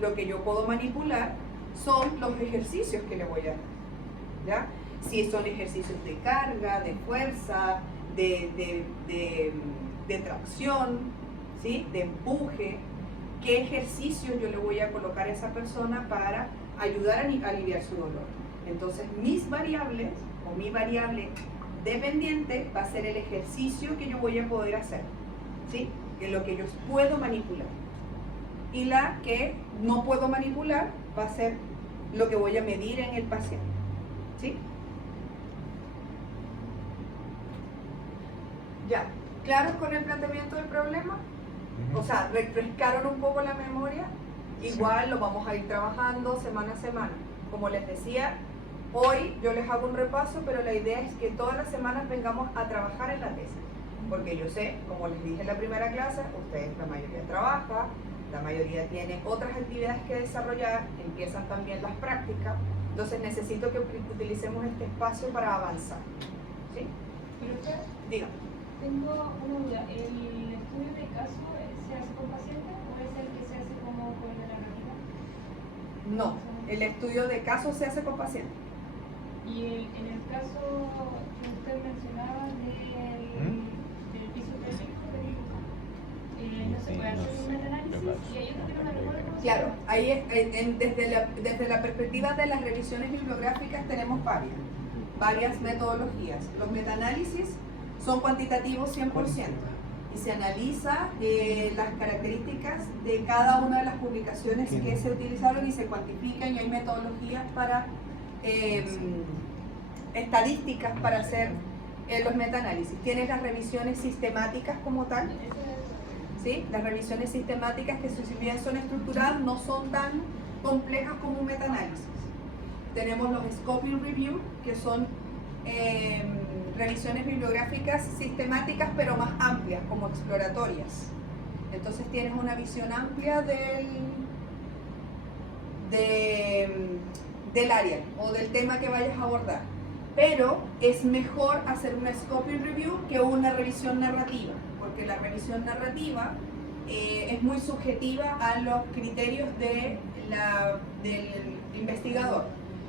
Lo que yo puedo manipular son los ejercicios que le voy a dar, ¿ya? Si son ejercicios de carga, de fuerza, de tracción, ¿sí? De empuje, qué ejercicio yo le voy a colocar a esa persona para ayudar a aliviar su dolor. Entonces, mis variables o mi variable dependiente va a ser el ejercicio que yo voy a poder hacer, ¿sí? En lo que yo puedo manipular. Y la que no puedo manipular va a ser lo que voy a medir en el paciente, ¿sí? Ya, ¿claros con el planteamiento del problema? Ujú. O sea, refrescaron un poco la memoria, Sí. igual lo vamos a ir trabajando semana a semana. Como les decía, hoy yo les hago un repaso, pero la idea es que todas las semanas vengamos a trabajar en la tesis. Porque yo sé, como les dije en la primera clase, ustedes la mayoría trabaja, la mayoría tiene otras actividades que desarrollar, empiezan también las prácticas, entonces necesito que utilicemos este espacio para avanzar. ¿Sí? Doctora, Dígame. tengo una duda. ¿El estudio de caso se hace con pacientes o es el que se hace como con la narrativa? No, el estudio de caso se hace con pacientes. Y en el caso que usted mencionaba del piso pélvico, no se puede hacer un metaanálisis. Y hay otro que no me recuerdo cómo se Claro, llama. ahí desde la perspectiva de las revisiones bibliográficas tenemos varias metodologías. Los metaanálisis son cuantitativos 100% y se analiza las características de cada una de las publicaciones que se utilizaron y se cuantifican, y hay metodologías para estadísticas para hacer los metaanálisis. Tienes las revisiones sistemáticas como tal. ¿Sí? Las revisiones sistemáticas, que si bien son estructuradas, no son tan complejas como un metaanálisis. Tenemos los scoping review, que son revisiones bibliográficas sistemáticas pero más amplias, como exploratorias. Entonces tienes una visión amplia del área o del tema que vayas a abordar. Pero es mejor hacer una scoping review que una revisión narrativa, porque la revisión narrativa es muy subjetiva a los criterios del investigador.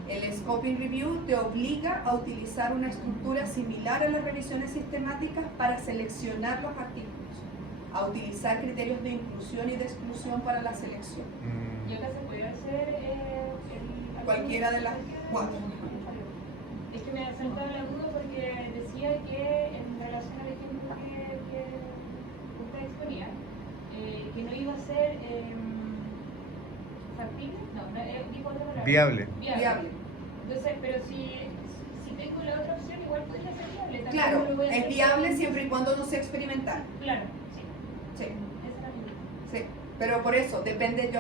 El scoping review te obliga a utilizar una estructura similar a las revisiones sistemáticas para seleccionar los artículos, a utilizar criterios de inclusión y de exclusión para la selección. ¿Y acá se puede hacer Cualquiera de las cuatro. Es que me saltaba la duda porque decía que en relación al ejemplo que usted exponía, que no iba a ser factible, dijo otra palabra. Viable. Viable. Entonces, pero si tengo la otra opción, igual podría ser viable. Tampoco Claro, lo voy a es hacer viable solo- siempre y cuando no sea experimental. Claro, sí. Sí, Esa es la duda. sí. Pero por eso, depende,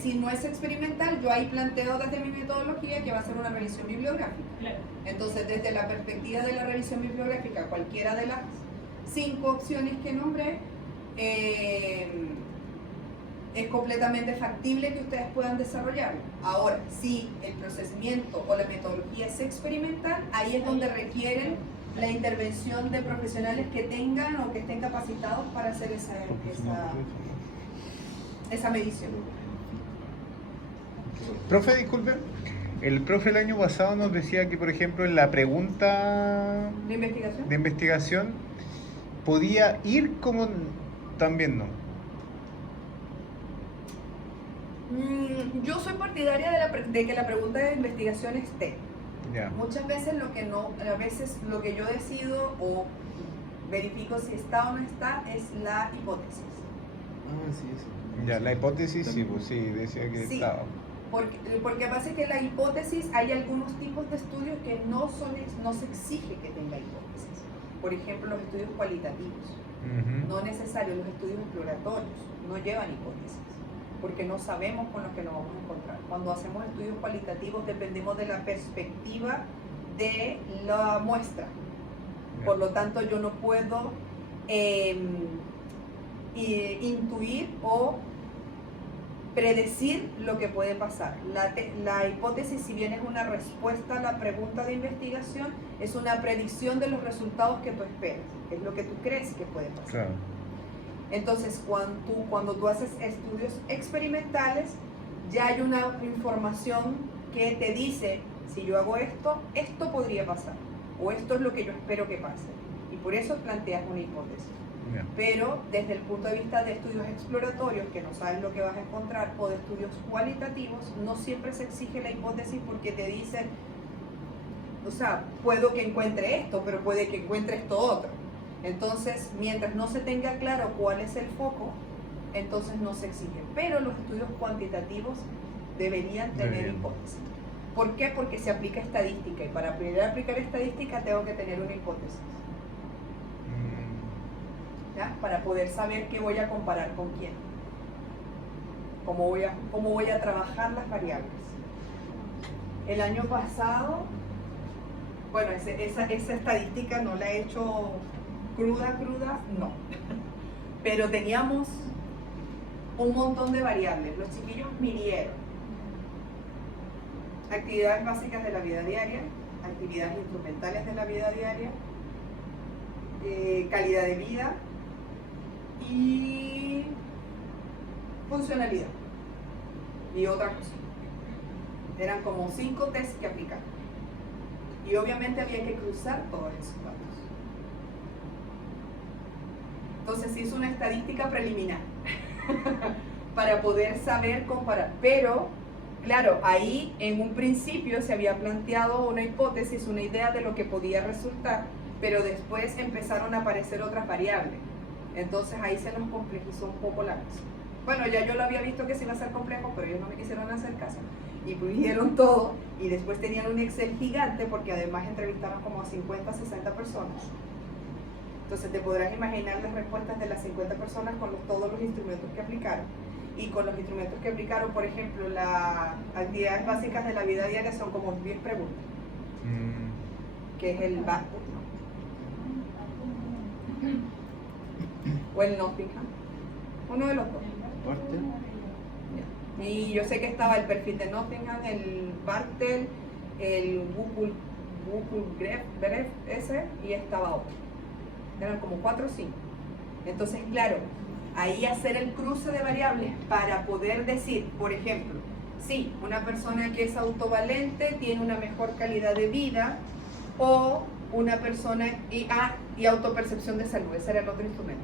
si no es experimental, yo ahí planteo desde mi metodología que va a ser una revisión bibliográfica. Claro. Entonces, desde la perspectiva de la revisión bibliográfica, cualquiera de las 5 opciones que nombré, es completamente factible que ustedes puedan desarrollarlo. Ahora, si el procesamiento o la metodología es experimental, ahí es donde requieren la intervención de profesionales que tengan o que estén capacitados para hacer esa medición. Profe, disculpe. El profe el año pasado nos decía que, por ejemplo, en la pregunta ¿De investigación? de investigación podía ir como también no. Yo soy partidaria de que la pregunta de investigación esté. Ya. Muchas veces lo que yo decido o verifico si está o no está es la hipótesis. Ah, sí, eso. Ya, la hipótesis sí, pues sí, decía que Sí. estaba. Porque pasa que la hipótesis, hay algunos tipos de estudios que no se exige que tenga hipótesis. Por ejemplo, los estudios cualitativos. Ujú. No necesarios, los estudios exploratorios no llevan hipótesis, porque no sabemos con lo que nos vamos a encontrar. Cuando hacemos estudios cualitativos dependemos de la perspectiva de la muestra. Por lo tanto, yo no puedo intuir o predecir lo que puede pasar. La hipótesis, si bien es una respuesta a la pregunta de investigación, es una predicción de los resultados que tú esperas, es lo que tú crees que puede pasar. Claro. Entonces, cuando tú haces estudios experimentales, ya hay una información que te dice, si yo hago esto, esto podría pasar, o esto es lo que yo espero que pase. Y por eso planteas una hipótesis. Ya. Pero desde el punto de vista de estudios exploratorios, que no sabes lo que vas a encontrar, o de estudios cualitativos, no siempre se exige la hipótesis porque te dicen, o sea, puedo que encuentre esto, pero puede que encuentre esto otro. Entonces, mientras no se tenga claro cuál es el foco, entonces no se exige. Pero los estudios cuantitativos deberían tener hipótesis. ¿Por qué? Porque se aplica estadística y para poder aplicar estadística tengo que tener una hipótesis. ¿Ya? Para poder saber qué voy a comparar con quién, cómo voy a trabajar las variables. El año pasado, bueno, esa estadística no la he hecho cruda, no, pero teníamos un montón de variables. Los chiquillos midieron actividades básicas de la vida diaria, actividades instrumentales de la vida diaria, calidad de vida y funcionalidad y otra cosa. Eran como 5 tests que aplicar y obviamente había que cruzar todos esos datos. Entonces se hizo una estadística preliminar para poder saber comparar, pero claro, ahí en un principio se había planteado una hipótesis, una idea de lo que podía resultar, pero después empezaron a aparecer otras variables. Entonces ahí se nos complejizó un poco la cosa. Bueno, ya yo lo había visto que se iba a ser complejo, pero ellos no me quisieron hacer caso. Y pusieron todo, y después tenían un Excel gigante, porque además entrevistaron como a 50, 60 personas. Entonces te podrás imaginar las respuestas de las 50 personas con todos los instrumentos que aplicaron. Y con los instrumentos que aplicaron, por ejemplo, las actividades básicas de la vida diaria son como 10 preguntas, que es el Backward, ¿no? O el Nottingham, uno de los dos. ¿Parte? Y yo sé que estaba el perfil de Nottingham, el Bartel, el Google Gref ese, y estaba otro. Eran como 4 o 5. Entonces, claro, ahí hacer el cruce de variables para poder decir, por ejemplo, sí, una persona que es autovalente tiene una mejor calidad de vida, o una persona y autopercepción de salud, ese era el otro instrumento.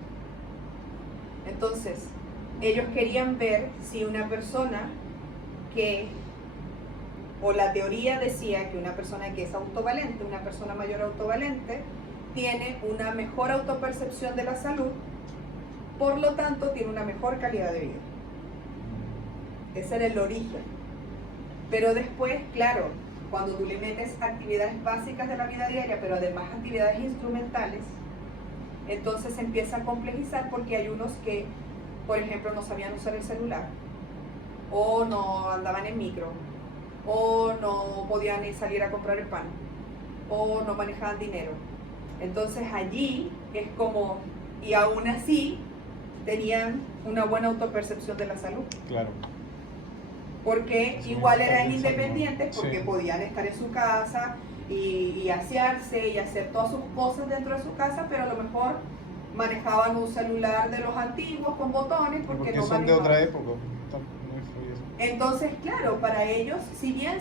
Entonces, ellos querían ver si una persona o la teoría decía que una persona que es autovalente, una persona mayor autovalente, tiene una mejor autopercepción de la salud, por lo tanto tiene una mejor calidad de vida. Ese era el origen. Pero después, claro, cuando tú le metes actividades básicas de la vida diaria, pero además actividades instrumentales, entonces se empieza a complejizar porque hay unos que, por ejemplo, no sabían usar el celular, o no andaban en micro, o no podían ni salir a comprar el pan, o no manejaban dinero. Entonces allí es como, y aún así tenían una buena autopercepción de la salud. Claro. Porque Sí, igual está eran pensando. independientes porque Sí. podían estar en su casa y asearse y hacer todas sus cosas dentro de su casa, pero a lo mejor manejaban un celular de los antiguos con botones porque no son de manejaban. otra época. No influye eso. Entonces, claro, para ellos, si bien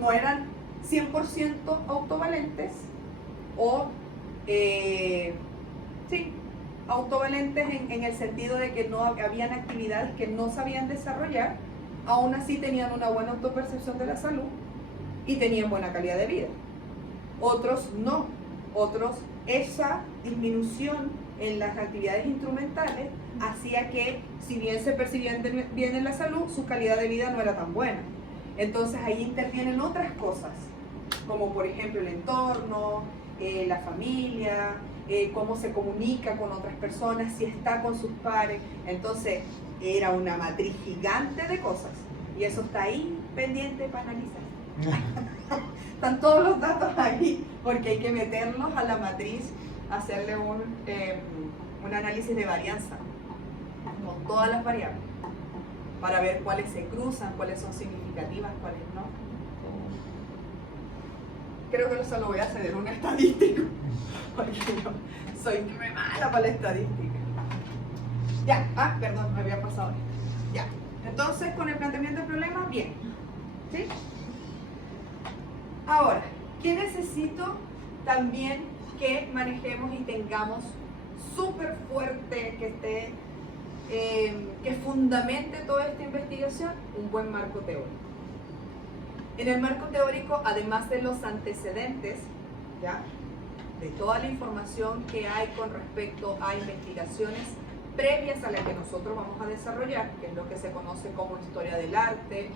no eran 100% autovalentes o sí, autovalentes en el sentido de que no habían actividades que no sabían desarrollar, aún así tenían una buena autopercepción de la salud y tenían buena calidad de vida. Otros no, otros esa disminución en las actividades instrumentales hacía que, si bien se percibían bien en la salud, su calidad de vida no era tan buena. Entonces ahí intervienen otras cosas, como por ejemplo el entorno, la familia, cómo se comunica con otras personas, si está con sus pares. Entonces era una matriz gigante de cosas y eso está ahí pendiente para analizar. Están todos los datos ahí porque hay que meterlos a la matriz, hacerle un análisis de varianza con todas las variables para ver cuáles se cruzan, cuáles son significativas, cuáles no. Creo que eso lo voy a hacer en un estadístico porque yo soy muy mala para la estadística. Ya, perdón, me había pasado esto. Ya, entonces con el planteamiento del problema, bien. ¿Sí? Ahora, ¿qué necesito también que manejemos y tengamos súper fuerte, que esté, que fundamente toda esta investigación? Un buen marco teórico. En el marco teórico, además de los antecedentes, ¿ya?, de toda la información que hay con respecto a investigaciones previas a las que nosotros vamos a desarrollar, que es lo que se conoce como historia del arte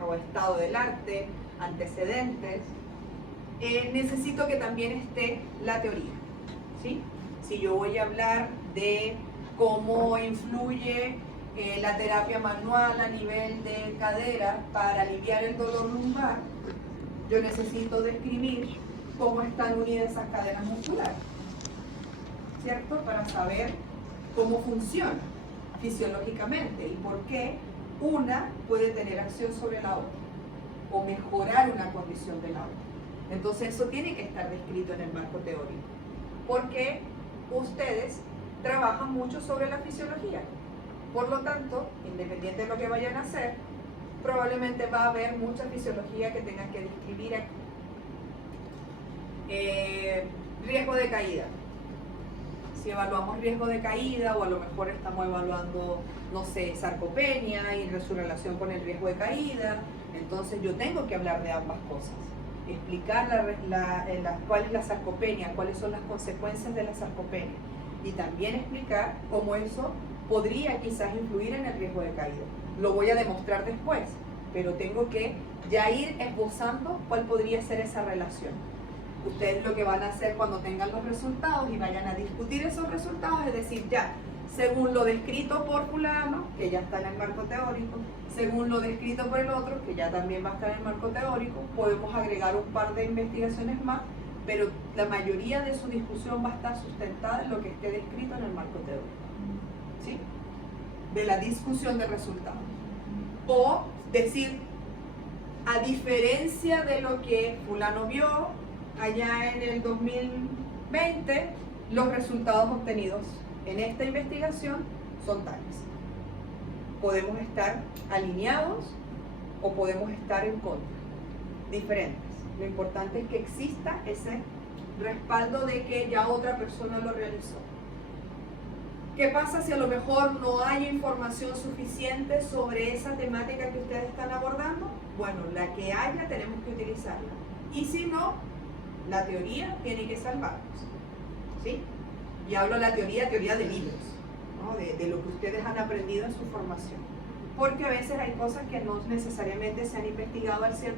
o estado del arte, antecedentes, necesito que también esté la teoría, ¿sí? Si yo voy a hablar de cómo influye la terapia manual a nivel de cadera para aliviar el dolor lumbar, yo necesito describir cómo están unidas esas cadenas musculares, ¿cierto? Para saber cómo funciona fisiológicamente y por qué una puede tener acción sobre la otra o mejorar una condición de la otra. Entonces eso tiene que estar descrito en el marco teórico, porque ustedes trabajan mucho sobre la fisiología. Por lo tanto, independiente de lo que vayan a hacer, probablemente va a haber mucha fisiología que tengan que describir aquí. Riesgo de caída. Si evaluamos riesgo de caída, o a lo mejor estamos evaluando, no sé, sarcopenia y su relación con el riesgo de caída, entonces yo tengo que hablar de ambas cosas. Explicar cuál es la sarcopenia, cuáles son las consecuencias de la sarcopenia, y también explicar cómo eso podría quizás influir en el riesgo de caída. Lo voy a demostrar después, pero tengo que ya ir esbozando cuál podría ser esa relación. Ustedes lo que van a hacer cuando tengan los resultados y vayan a discutir esos resultados es decir, ya, según lo descrito por fulano, que ya está en el marco teórico, según lo descrito por el otro, que ya también va a estar en el marco teórico, podemos agregar un par de investigaciones más, pero la mayoría de su discusión va a estar sustentada en lo que esté descrito en el marco teórico, ¿sí? De la discusión de resultados. O decir, a diferencia de lo que fulano vio allá en el 2020, los resultados obtenidos en esta investigación son tales. Podemos estar alineados o podemos estar en contra, diferentes. Lo importante es que exista ese respaldo de que ya otra persona lo realizó. ¿Qué pasa si a lo mejor no hay información suficiente sobre esa temática que ustedes están abordando? Bueno, la que haya tenemos que utilizarla. Y si no, la teoría tiene que salvarnos, ¿sí? Y hablo de la teoría de libros, ¿no? de lo que ustedes han aprendido en su formación. Porque a veces hay cosas que no necesariamente se han investigado al 100%,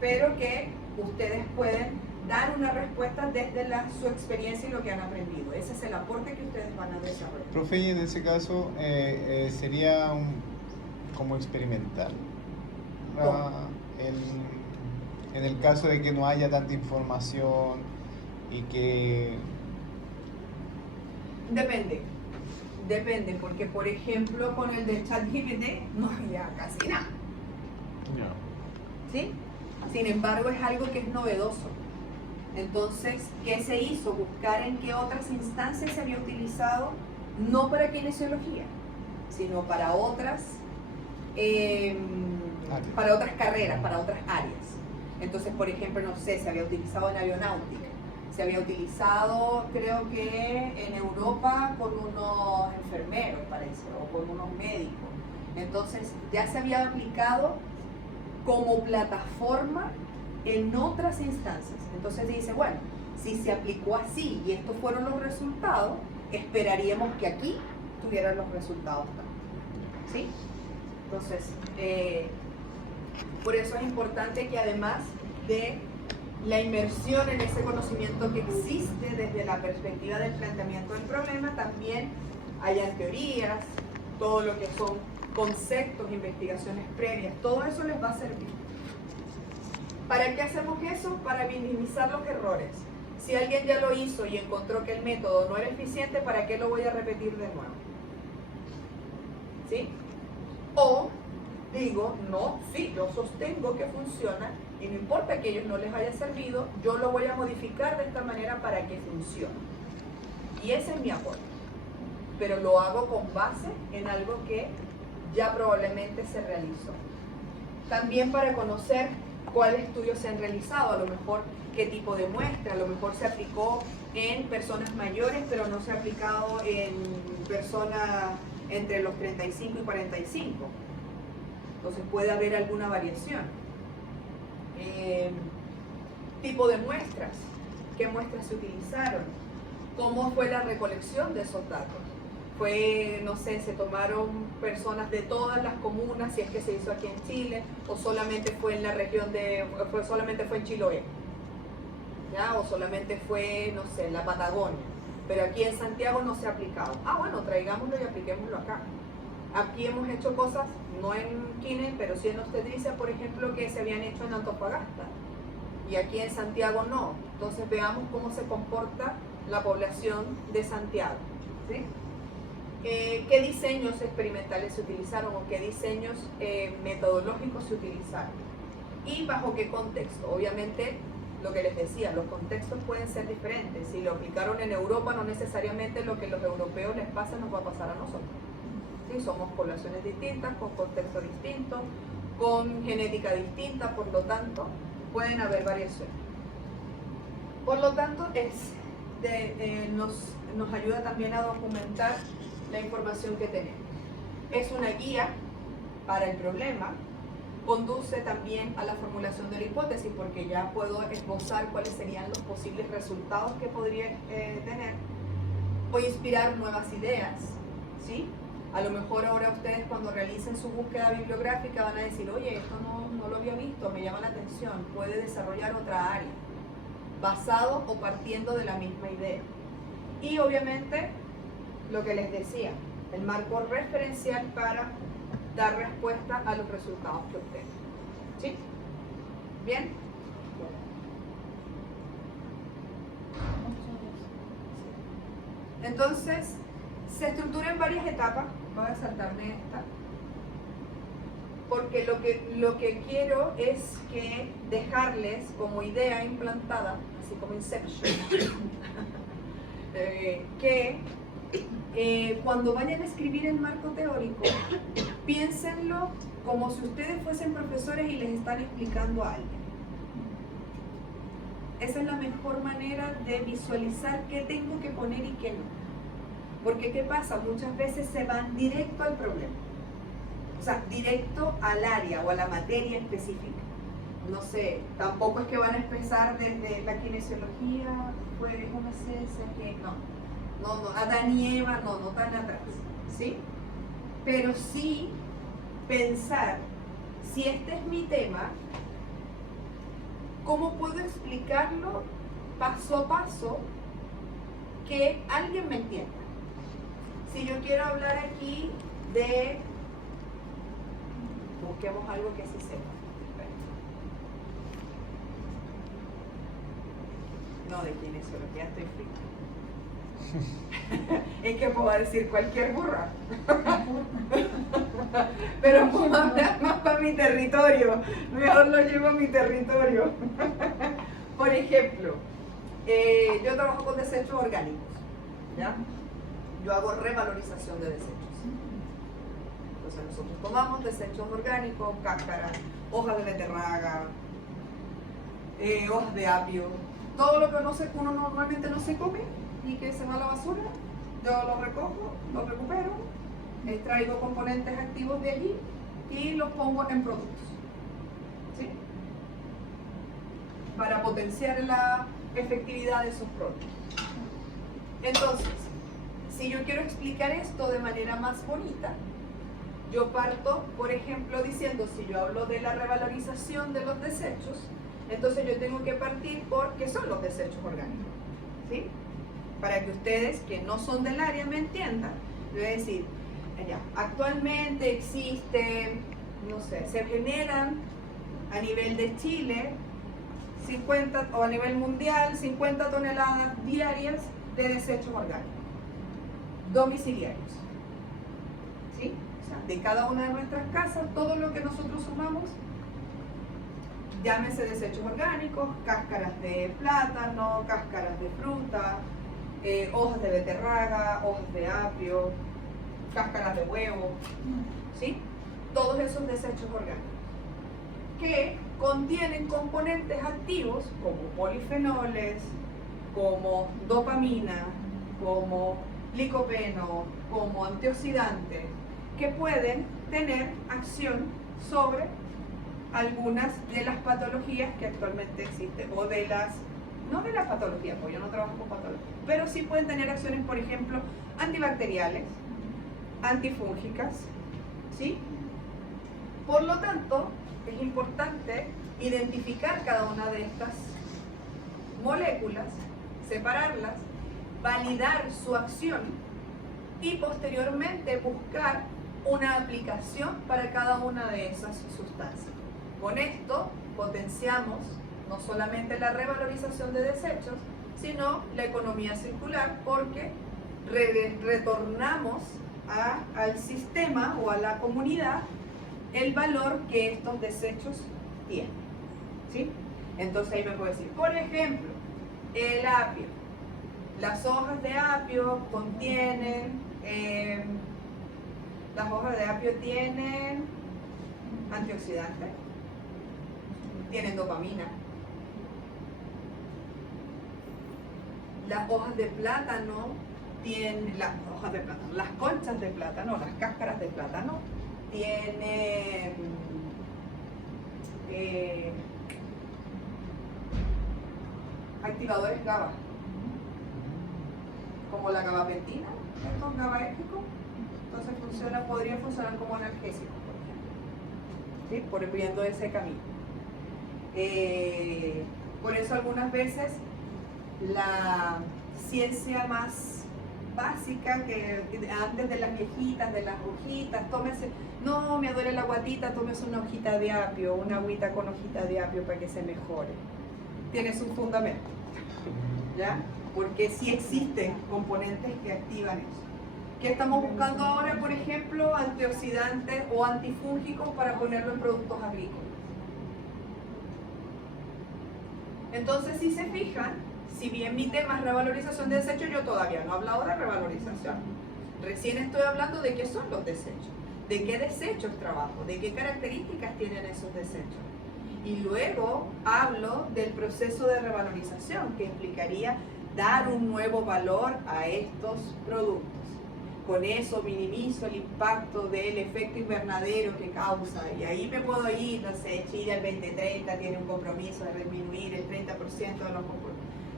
pero que ustedes pueden dar una respuesta desde su experiencia y lo que han aprendido. Ese es el aporte que ustedes van a desarrollar. Profe, y en ese caso sería como experimental. En el caso de que no haya tanta información y que... Depende, porque por ejemplo con el de ChatGPT no había casi nada. ¿Sí? Sin embargo, es algo que es novedoso. Entonces, ¿qué se hizo? Buscar en qué otras instancias se había utilizado, no para kinesiología, sino para otras carreras, para otras áreas. Entonces, por ejemplo, no sé, se había utilizado en aeronáutica, se había utilizado, creo que en Europa, con unos enfermeros, parece, o con unos médicos. Entonces, ya se había aplicado como plataforma en otras instancias. Entonces dice, bueno, si se aplicó así y estos fueron los resultados, esperaríamos que aquí tuvieran los resultados también. ¿Sí? Entonces, por eso es importante que además de la inmersión en ese conocimiento que existe desde la perspectiva del planteamiento del problema, también hayan teorías, todo lo que son conceptos, investigaciones previas, todo eso les va a servir. ¿Para qué hacemos eso? Para minimizar los errores. Si alguien ya lo hizo y encontró que el método no era eficiente, ¿para qué lo voy a repetir de nuevo? ¿Sí? O digo, no, sí, yo sostengo que funciona y no importa que a ellos no les haya servido, yo lo voy a modificar de esta manera para que funcione. Y ese es mi aporte. Pero lo hago con base en algo que ya probablemente se realizó. También para conocer cuáles estudios se han realizado, a lo mejor qué tipo de muestra, a lo mejor se aplicó en personas mayores, pero no se ha aplicado en personas entre los 35 y 45. Entonces puede haber alguna variación. Tipo de muestras, qué muestras se utilizaron, cómo fue la recolección de esos datos. Fue, no sé, se tomaron personas de todas las comunas, si es que se hizo aquí en Chile, o solamente fue en la región solamente fue en Chiloé, ¿ya? O solamente fue, no sé, en la Patagonia, pero aquí en Santiago no se ha aplicado. Ah, bueno, traigámoslo y apliquémoslo acá. Aquí hemos hecho cosas, no en Kine, pero sí en obstetricia, por ejemplo, que se habían hecho en Antofagasta, y aquí en Santiago no. Entonces veamos cómo se comporta la población de Santiago, ¿sí? ¿Qué diseños experimentales se utilizaron o qué diseños metodológicos se utilizaron? ¿Y bajo qué contexto? Obviamente, lo que les decía, los contextos pueden ser diferentes. Si lo aplicaron en Europa, no necesariamente lo que a los europeos les pasa nos va a pasar a nosotros. ¿Sí? Somos poblaciones distintas, con contextos distintos, con genética distinta, por lo tanto, pueden haber variaciones. Por lo tanto, nos ayuda también a documentar la información que tenemos. Es una guía para el problema, conduce también a la formulación de la hipótesis, porque ya puedo esbozar cuáles serían los posibles resultados que podría tener, o inspirar nuevas ideas, ¿sí? A lo mejor ahora ustedes cuando realicen su búsqueda bibliográfica van a decir, oye, esto no lo había visto, me llama la atención, puede desarrollar otra área, basado o partiendo de la misma idea. Y obviamente, lo que les decía, el marco referencial para dar respuesta a los resultados que obtengan. ¿Sí? ¿Bien? Entonces, se estructura en varias etapas. Voy a saltarme esta. Porque lo que quiero es que dejarles como idea implantada, así como Inception, que cuando vayan a escribir el marco teórico, piénsenlo como si ustedes fuesen profesores y les están explicando a alguien. Esa es la mejor manera de visualizar qué tengo que poner y qué no. Porque ¿qué pasa? Muchas veces se van directo al problema. O sea, directo al área o a la materia específica. No sé, tampoco es que van a empezar desde la kinesiología, fue una ciencia que no Adán y Eva, no tan atrás, ¿sí? Pero sí pensar, si este es mi tema, ¿cómo puedo explicarlo paso a paso que alguien me entienda? Si yo quiero hablar aquí de, busquemos algo que sí sepa. No, de quién es solo que ya estoy frita. Es que puedo decir cualquier burra. Pero puedo hablar más para mi territorio. Mejor lo llevo a mi territorio. Por ejemplo, yo trabajo con desechos orgánicos, ¿ya? Yo hago revalorización de desechos. Entonces nosotros tomamos desechos orgánicos, cáscaras, hojas de beterraga, hojas de apio, todo lo que uno normalmente no se come y que se va a la basura, yo lo recojo, lo recupero, extraigo componentes activos de allí y los pongo en productos, ¿sí? Para potenciar la efectividad de esos productos. Entonces, si yo quiero explicar esto de manera más bonita, yo parto, por ejemplo, diciendo, si yo hablo de la revalorización de los desechos, entonces yo tengo que partir por qué son los desechos orgánicos, ¿sí? Para que ustedes que no son del área me entiendan. Yo voy a decir, ya, actualmente existen, no sé, se generan a nivel de Chile 50, o a nivel mundial, 50 toneladas diarias de desechos orgánicos domiciliarios, ¿sí? O sea, de cada una de nuestras casas, todo lo que nosotros sumamos, llámese desechos orgánicos, cáscaras de plátano, cáscaras de fruta, hojas de beterraga, hojas de apio, cáscaras de huevo, ¿sí? Todos esos desechos orgánicos que contienen componentes activos como polifenoles, como dopamina, como licopeno, como antioxidantes, que pueden tener acción sobre algunas de las patologías que actualmente existen, o de las, no de las patologías, porque yo no trabajo con patologías, pero sí pueden tener acciones, por ejemplo, antibacteriales, antifúngicas, ¿sí? Por lo tanto, es importante identificar cada una de estas moléculas, separarlas, validar su acción y posteriormente buscar una aplicación para cada una de esas sustancias. Con esto potenciamos no solamente la revalorización de desechos, sino la economía circular, porque retornamos al sistema o a la comunidad el valor que estos desechos tienen, ¿sí? Entonces ahí me puedo decir, por ejemplo, el apio. Las hojas de apio contienen, las hojas de apio tienen antioxidantes, tienen dopamina. Las hojas de plátano tienen, las conchas de plátano, las cáscaras de plátano tienen activadores GABA, como la gabapentina, estos GABAérgicos, entonces podría funcionar como analgésico, por ejemplo, ¿sí? Por viendo ese camino. Por eso algunas veces la ciencia más básica, que antes de las viejitas, de las hojitas, tómese, no, me duele la guatita, tómese una hojita de apio, una agüita con hojita de apio para que se mejore. Tiene su fundamento, ¿ya? Porque sí existen componentes que activan eso. ¿Qué estamos buscando ahora, por ejemplo? Antioxidantes o antifúngicos para ponerlo en productos agrícolas. Entonces, si se fijan, si bien mi tema es revalorización de desechos, yo todavía no he hablado de revalorización. Recién estoy hablando de qué son los desechos, de qué desechos trabajo, de qué características tienen esos desechos. Y luego hablo del proceso de revalorización, que implicaría dar un nuevo valor a estos productos. Con eso minimizo el impacto del efecto invernadero que causa. Y ahí me puedo ir, no sé, Chile al 2030 tiene un compromiso de disminuir el 30%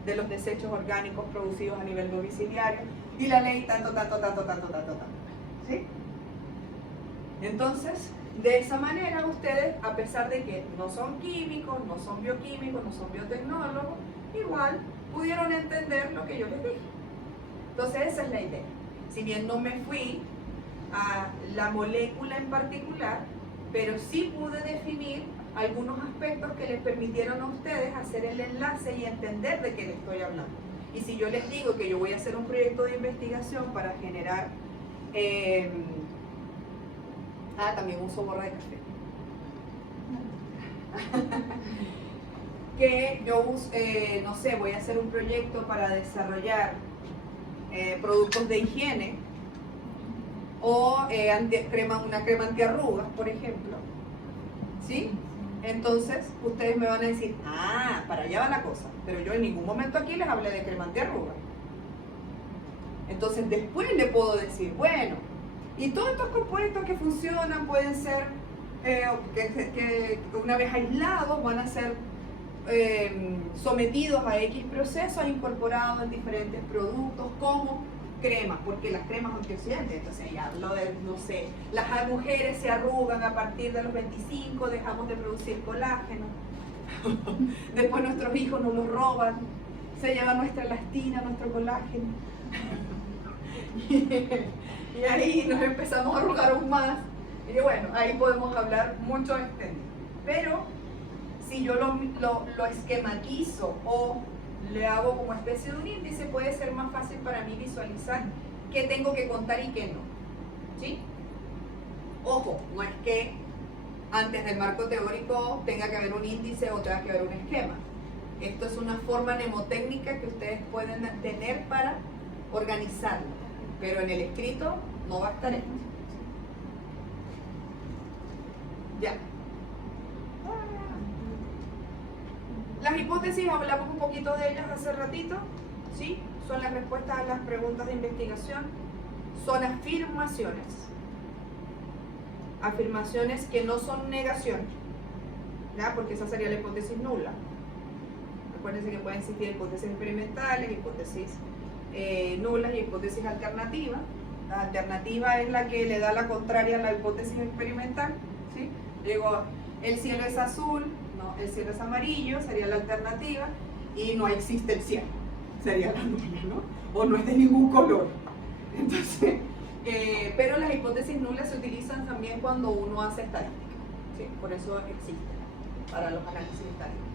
de los desechos orgánicos producidos a nivel domiciliario y la ley tanto. ¿Sí? Entonces, de esa manera ustedes, a pesar de que no son químicos, no son bioquímicos, no son biotecnólogos, igual pudieron entender lo que yo les dije. Entonces esa es la idea. Si bien no me fui a la molécula en particular, pero sí pude definir algunos aspectos que les permitieron a ustedes hacer el enlace y entender de qué les estoy hablando. Y si yo les digo que yo voy a hacer un proyecto de investigación para generar... también uso borra de café. Que yo, no sé, voy a hacer un proyecto para desarrollar productos de higiene o una crema antiarrugas, por ejemplo. ¿Sí? Entonces, ustedes me van a decir, para allá va la cosa. Pero yo en ningún momento aquí les hablé de crema antiarrugas. Entonces, después le puedo decir, bueno, y todos estos compuestos que funcionan pueden ser, que una vez aislados van a ser sometidos a X procesos e incorporados en diferentes productos como cremas, porque las cremas antioxidantes, entonces ya hablo de, no sé, las mujeres se arrugan a partir de los 25, dejamos de producir colágeno, después nuestros hijos nos los roban, se lleva nuestra elastina, nuestro colágeno, y ahí nos empezamos a arrugar aún más, y bueno, ahí podemos hablar mucho extendido, pero si yo lo esquematizo o le hago como especie de un índice, puede ser más fácil para mí visualizar qué tengo que contar y qué no. ¿Sí? Ojo, no es que antes del marco teórico tenga que haber un índice o tenga que haber un esquema. Esto es una forma mnemotécnica que ustedes pueden tener para organizarlo, pero en el escrito no va a estar esto. Ya. Las hipótesis, hablamos un poquito de ellas hace ratito, ¿sí? Son las respuestas a las preguntas de investigación, son afirmaciones. Afirmaciones que no son negación, ¿ya? Porque esa sería la hipótesis nula. Acuérdense que pueden existir hipótesis experimentales, hipótesis nulas y hipótesis alternativas. La alternativa es la que le da la contraria a la hipótesis experimental, ¿sí? Digo, el cielo es azul, no, el cielo es amarillo, sería la alternativa, y no existe el cielo, sería la nula, ¿no? O no es de ningún color. Entonces, pero las hipótesis nulas se utilizan también cuando uno hace estadística, ¿sí? Por eso existen, para los análisis estadísticos.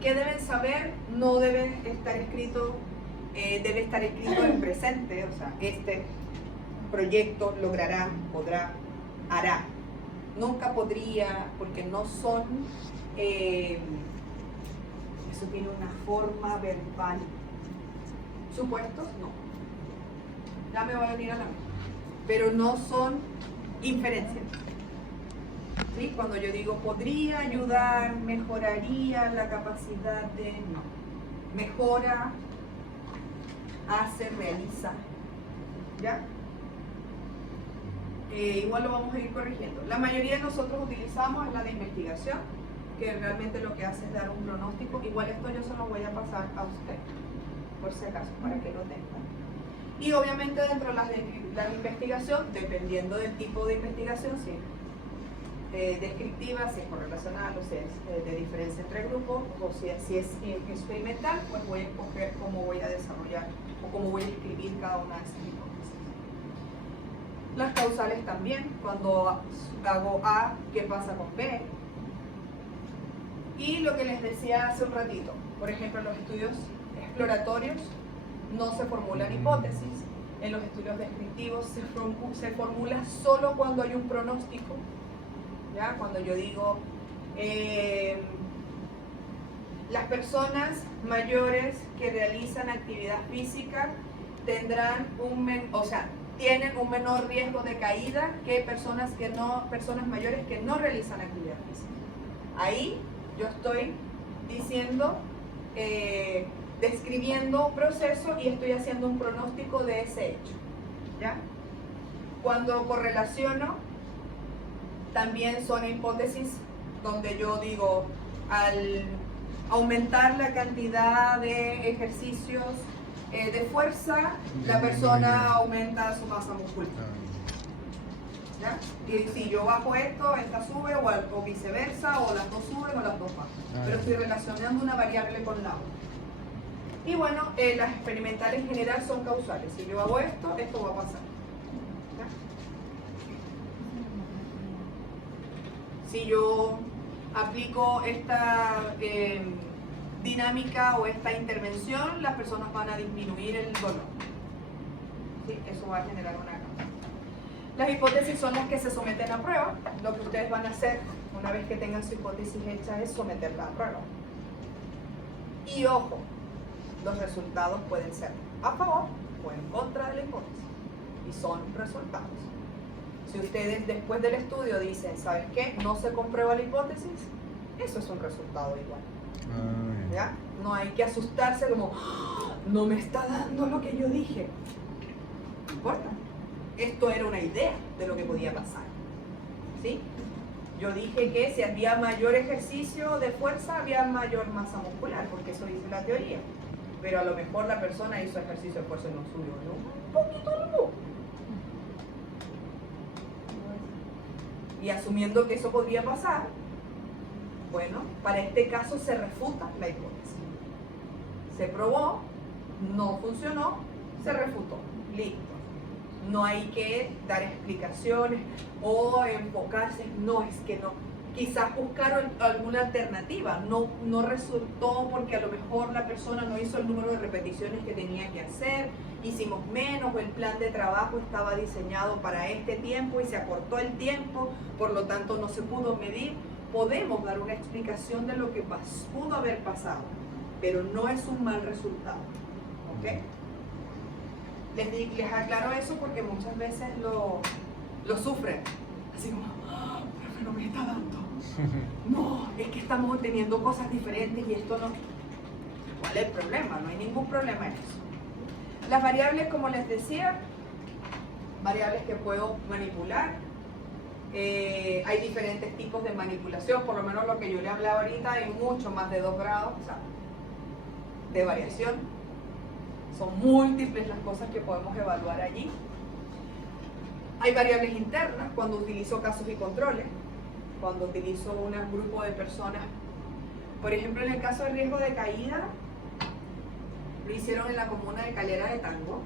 ¿Qué deben saber? No debe estar escrito, debe estar escrito en presente, o sea, este proyecto logrará, podrá, hará. Nunca podría, porque no son, eso tiene una forma verbal. Supuestos, no. Ya me voy a venir a la mente. Pero no son inferencias. ¿Sí? Cuando yo digo podría ayudar, mejoraría la capacidad de, no. Mejora, hace, realiza. ¿Ya? Igual lo vamos a ir corrigiendo. La mayoría de nosotros utilizamos la de investigación, que realmente lo que hace es dar un pronóstico. Igual esto yo se lo voy a pasar a usted, por si acaso, para que lo tengan. Y obviamente dentro de la investigación, dependiendo del tipo de investigación, si es descriptiva, si es correlacional, o si es de diferencia entre grupos, o si es experimental, pues voy a escoger cómo voy a desarrollar o cómo voy a escribir cada una de esas hipótesis. Las causales también, cuando hago A, ¿qué pasa con B? Y lo que les decía hace un ratito, por ejemplo, en los estudios exploratorios no se formulan hipótesis, en los estudios descriptivos se formula solo cuando hay un pronóstico, ¿ya? Cuando yo digo, las personas mayores que realizan actividad física tendrán tienen un menor riesgo de caída que personas mayores que no realizan actividad física. Ahí yo estoy diciendo, describiendo un proceso y estoy haciendo un pronóstico de ese hecho, ¿ya? Cuando correlaciono, también son hipótesis donde yo digo, aumentar la cantidad de ejercicios de fuerza, la persona aumenta su masa muscular. ¿Ya? Y si yo bajo esto, esta sube, o viceversa, o las dos suben o las dos bajan. Pero estoy relacionando una variable con la otra. Y bueno, las experimentales en general son causales. Si yo hago esto, esto va a pasar. ¿Ya? Si yo aplico esta dinámica o esta intervención, las personas van a disminuir el dolor. ¿Sí? Eso va a generar una causa. Las hipótesis son las que se someten a prueba. Lo que ustedes van a hacer una vez que tengan su hipótesis hecha es someterla a prueba. Y ojo, los resultados pueden ser a favor o en contra de la hipótesis. Y son resultados. Si ustedes después del estudio dicen, ¿saben qué? No se comprueba la hipótesis, eso es un resultado igual. ¿Ya? No hay que asustarse como, ¡ah! No me está dando lo que yo dije. No importa. Esto era una idea de lo que podía pasar. ¿Sí? Yo dije que si había mayor ejercicio de fuerza, había mayor masa muscular, porque eso dice la teoría. Pero a lo mejor la persona hizo ejercicio de fuerza y no subió, ¿no? Un poquito no. Y asumiendo que eso podría pasar, bueno, para este caso se refuta la hipótesis. Se probó, no funcionó, se refutó. Listo. No hay que dar explicaciones o enfocarse, no, es que no. Quizás buscaron alguna alternativa, no resultó porque a lo mejor la persona no hizo el número de repeticiones que tenía que hacer, hicimos menos o el plan de trabajo estaba diseñado para este tiempo y se acortó el tiempo, por lo tanto no se pudo medir. Podemos dar una explicación de lo que pudo haber pasado, pero no es un mal resultado. ¿Ok? Les aclaro eso porque muchas veces lo sufren. Así como, ¡ah, profe, no me está dando! No, es que estamos teniendo cosas diferentes y esto no. ¿Cuál es el problema? No hay ningún problema en eso. Las variables, como les decía, variables que puedo manipular. Hay diferentes tipos de manipulación, por lo menos lo que yo le hablaba ahorita, hay mucho más de 2 grados, o sea, de variación. Son múltiples las cosas que podemos evaluar allí. Hay variables internas cuando utilizo casos y controles, cuando utilizo un grupo de personas. Por ejemplo, en el caso del riesgo de caída, lo hicieron en la comuna de Calera de Tango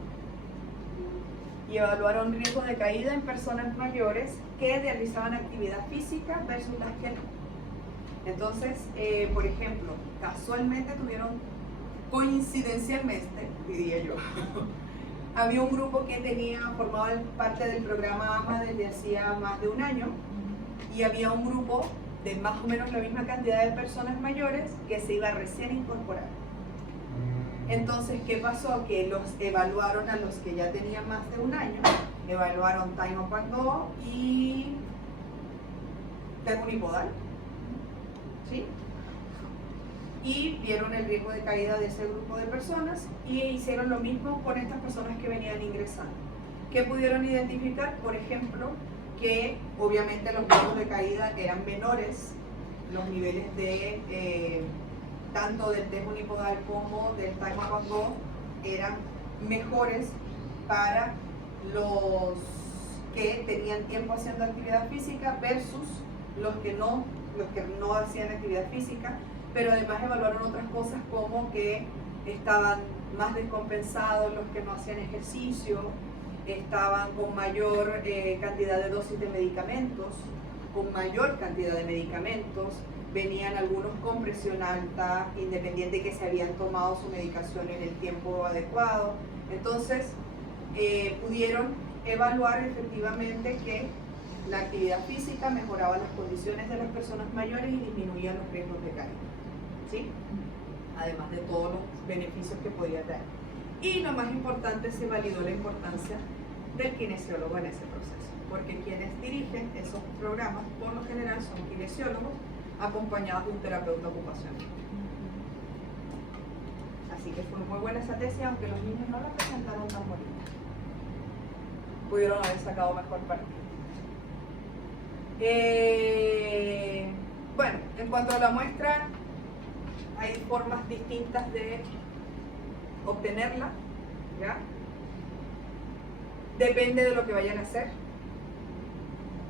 y evaluaron riesgo de caída en personas mayores que realizaban actividad física versus las que no. Entonces, por ejemplo, casualmente coincidencialmente, diría yo, había un grupo que formaba parte del programa AMA desde hacía más de un año y había un grupo de más o menos la misma cantidad de personas mayores que se iba recién a incorporar. Entonces, ¿qué pasó? Que los evaluaron a los que ya tenían más de un año, evaluaron Time of Go y unipodal, ¿sí? Y vieron el riesgo de caída de ese grupo de personas y hicieron lo mismo con estas personas que venían ingresando. ¿Qué pudieron identificar? Por ejemplo, que obviamente los riesgos de caída eran menores, los niveles de tanto del test unipodal como del Time of Go eran mejores para los que tenían tiempo haciendo actividad física versus los que no hacían actividad física. Pero además evaluaron otras cosas como que estaban más descompensados los que no hacían ejercicio, estaban con mayor cantidad de dosis de medicamentos, con mayor cantidad de medicamentos, venían algunos con presión alta, independiente que se habían tomado su medicación en el tiempo adecuado. Entonces, pudieron evaluar efectivamente que la actividad física mejoraba las condiciones de las personas mayores y disminuía los riesgos de caída, ¿sí? Además de todos los beneficios que podía traer. Y lo más importante, se validó la importancia del kinesiólogo en ese proceso, porque quienes dirigen esos programas por lo general son kinesiólogos acompañados de un terapeuta ocupacional. Así que fue muy buena esa tesis, aunque los niños no la presentaron tan bonita. Pudieron haber sacado mejor partido. Bueno, en cuanto a la muestra, hay formas distintas de obtenerla, ¿ya? Depende de lo que vayan a hacer.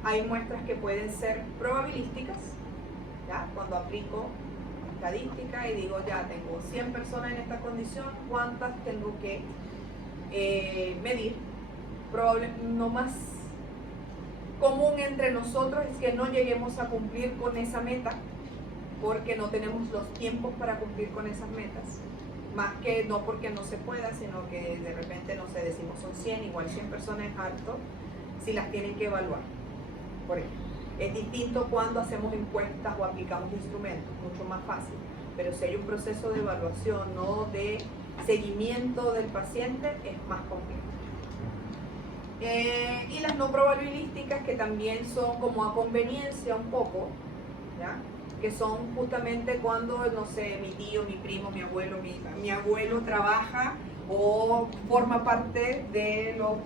Hay muestras que pueden ser probabilísticas, ¿ya? Cuando aplico estadística y digo, ya tengo 100 personas en esta condición, ¿cuántas tengo que medir? No más común entre nosotros es que no lleguemos a cumplir con esa meta porque no tenemos los tiempos para cumplir con esas metas. Más que no porque no se pueda, sino que de repente, no sé, decimos son 100, igual 100 personas es alto, si las tienen que evaluar. Por ejemplo, es distinto cuando hacemos encuestas o aplicamos instrumentos, mucho más fácil. Pero si hay un proceso de evaluación o de seguimiento del paciente, es más complejo. Y las no probabilísticas, que también son como a conveniencia un poco, ¿ya? Que son justamente cuando, no sé, mi tío, mi primo, mi abuelo, mi abuelo trabaja o forma parte de los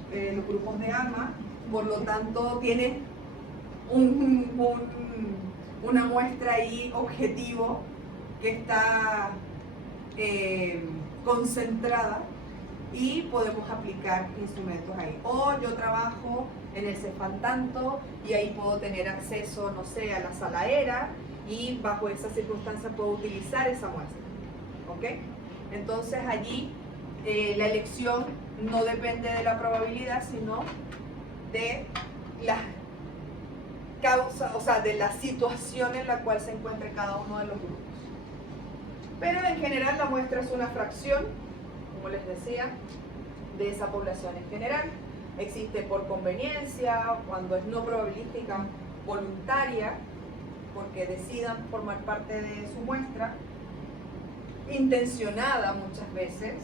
grupos de AMA, por lo tanto tiene una muestra ahí objetivo que está concentrada y podemos aplicar instrumentos ahí. O yo trabajo en el Cefam tanto y ahí puedo tener acceso, no sé, a la sala ERA y bajo esa circunstancia puedo utilizar esa muestra. ¿Ok? Entonces allí la elección no depende de la probabilidad, sino de la causa, o sea, de la situación en la cual se encuentre cada uno de los grupos. Pero en general la muestra es una fracción, como les decía, de esa población en general. Existe por conveniencia, cuando es no probabilística, voluntaria, porque decidan formar parte de su muestra, intencionada muchas veces.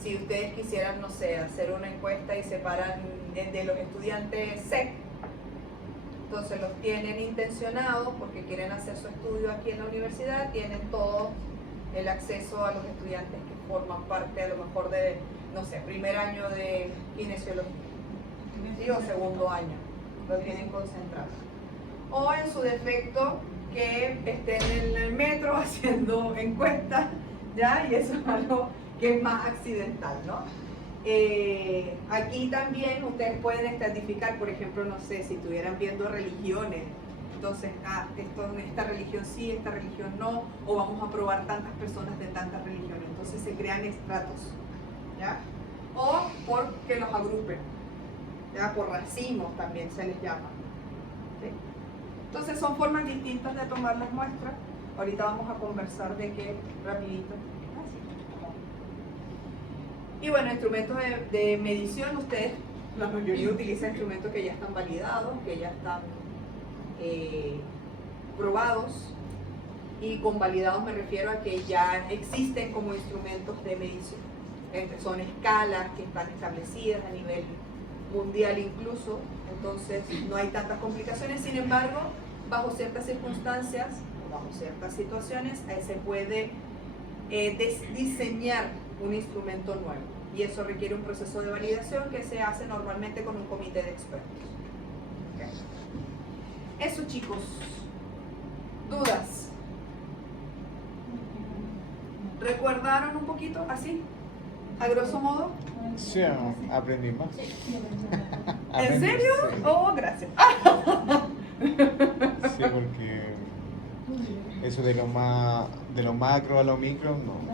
Si ustedes quisieran, no sé, hacer una encuesta y separan de los estudiantes SEC, entonces los tienen intencionados porque quieren hacer su estudio aquí en la universidad, tienen todo el acceso a los estudiantes que forman parte a lo mejor de, no sé, primer año de kinesiología, ¿sí? O segundo año, lo tienen concentrado. O en su defecto que estén en el metro haciendo encuestas, ¿ya? Y eso es algo que es más accidental, ¿no? Aquí también ustedes pueden estratificar, por ejemplo, no sé, si estuvieran viendo religiones, entonces, esta religión sí, esta religión no, o vamos a probar tantas personas de tantas religiones, entonces se crean estratos, ¿ya? O porque los agrupen, ¿ya? Por racimos también se les llama, ¿sí? Entonces son formas distintas de tomar las muestras. Ahorita vamos a conversar de qué rapidito. Y bueno, instrumentos de medición, ustedes, la mayoría utiliza instrumentos que ya están validados, que ya están probados, y con validados me refiero a que ya existen como instrumentos de medición. Son escalas que están establecidas a nivel mundial incluso, entonces no hay tantas complicaciones. Sin embargo, bajo ciertas circunstancias, bajo ciertas situaciones, se puede diseñar un instrumento nuevo, y eso requiere un proceso de validación que se hace normalmente con un comité de expertos. ¿Okay? Eso, chicos. ¿Dudas? ¿Recordaron un poquito así? A grosso modo. Sí, aprendí más. ¿En serio? Sí. Oh, gracias. Sí, porque eso de lo macro a lo micro, no.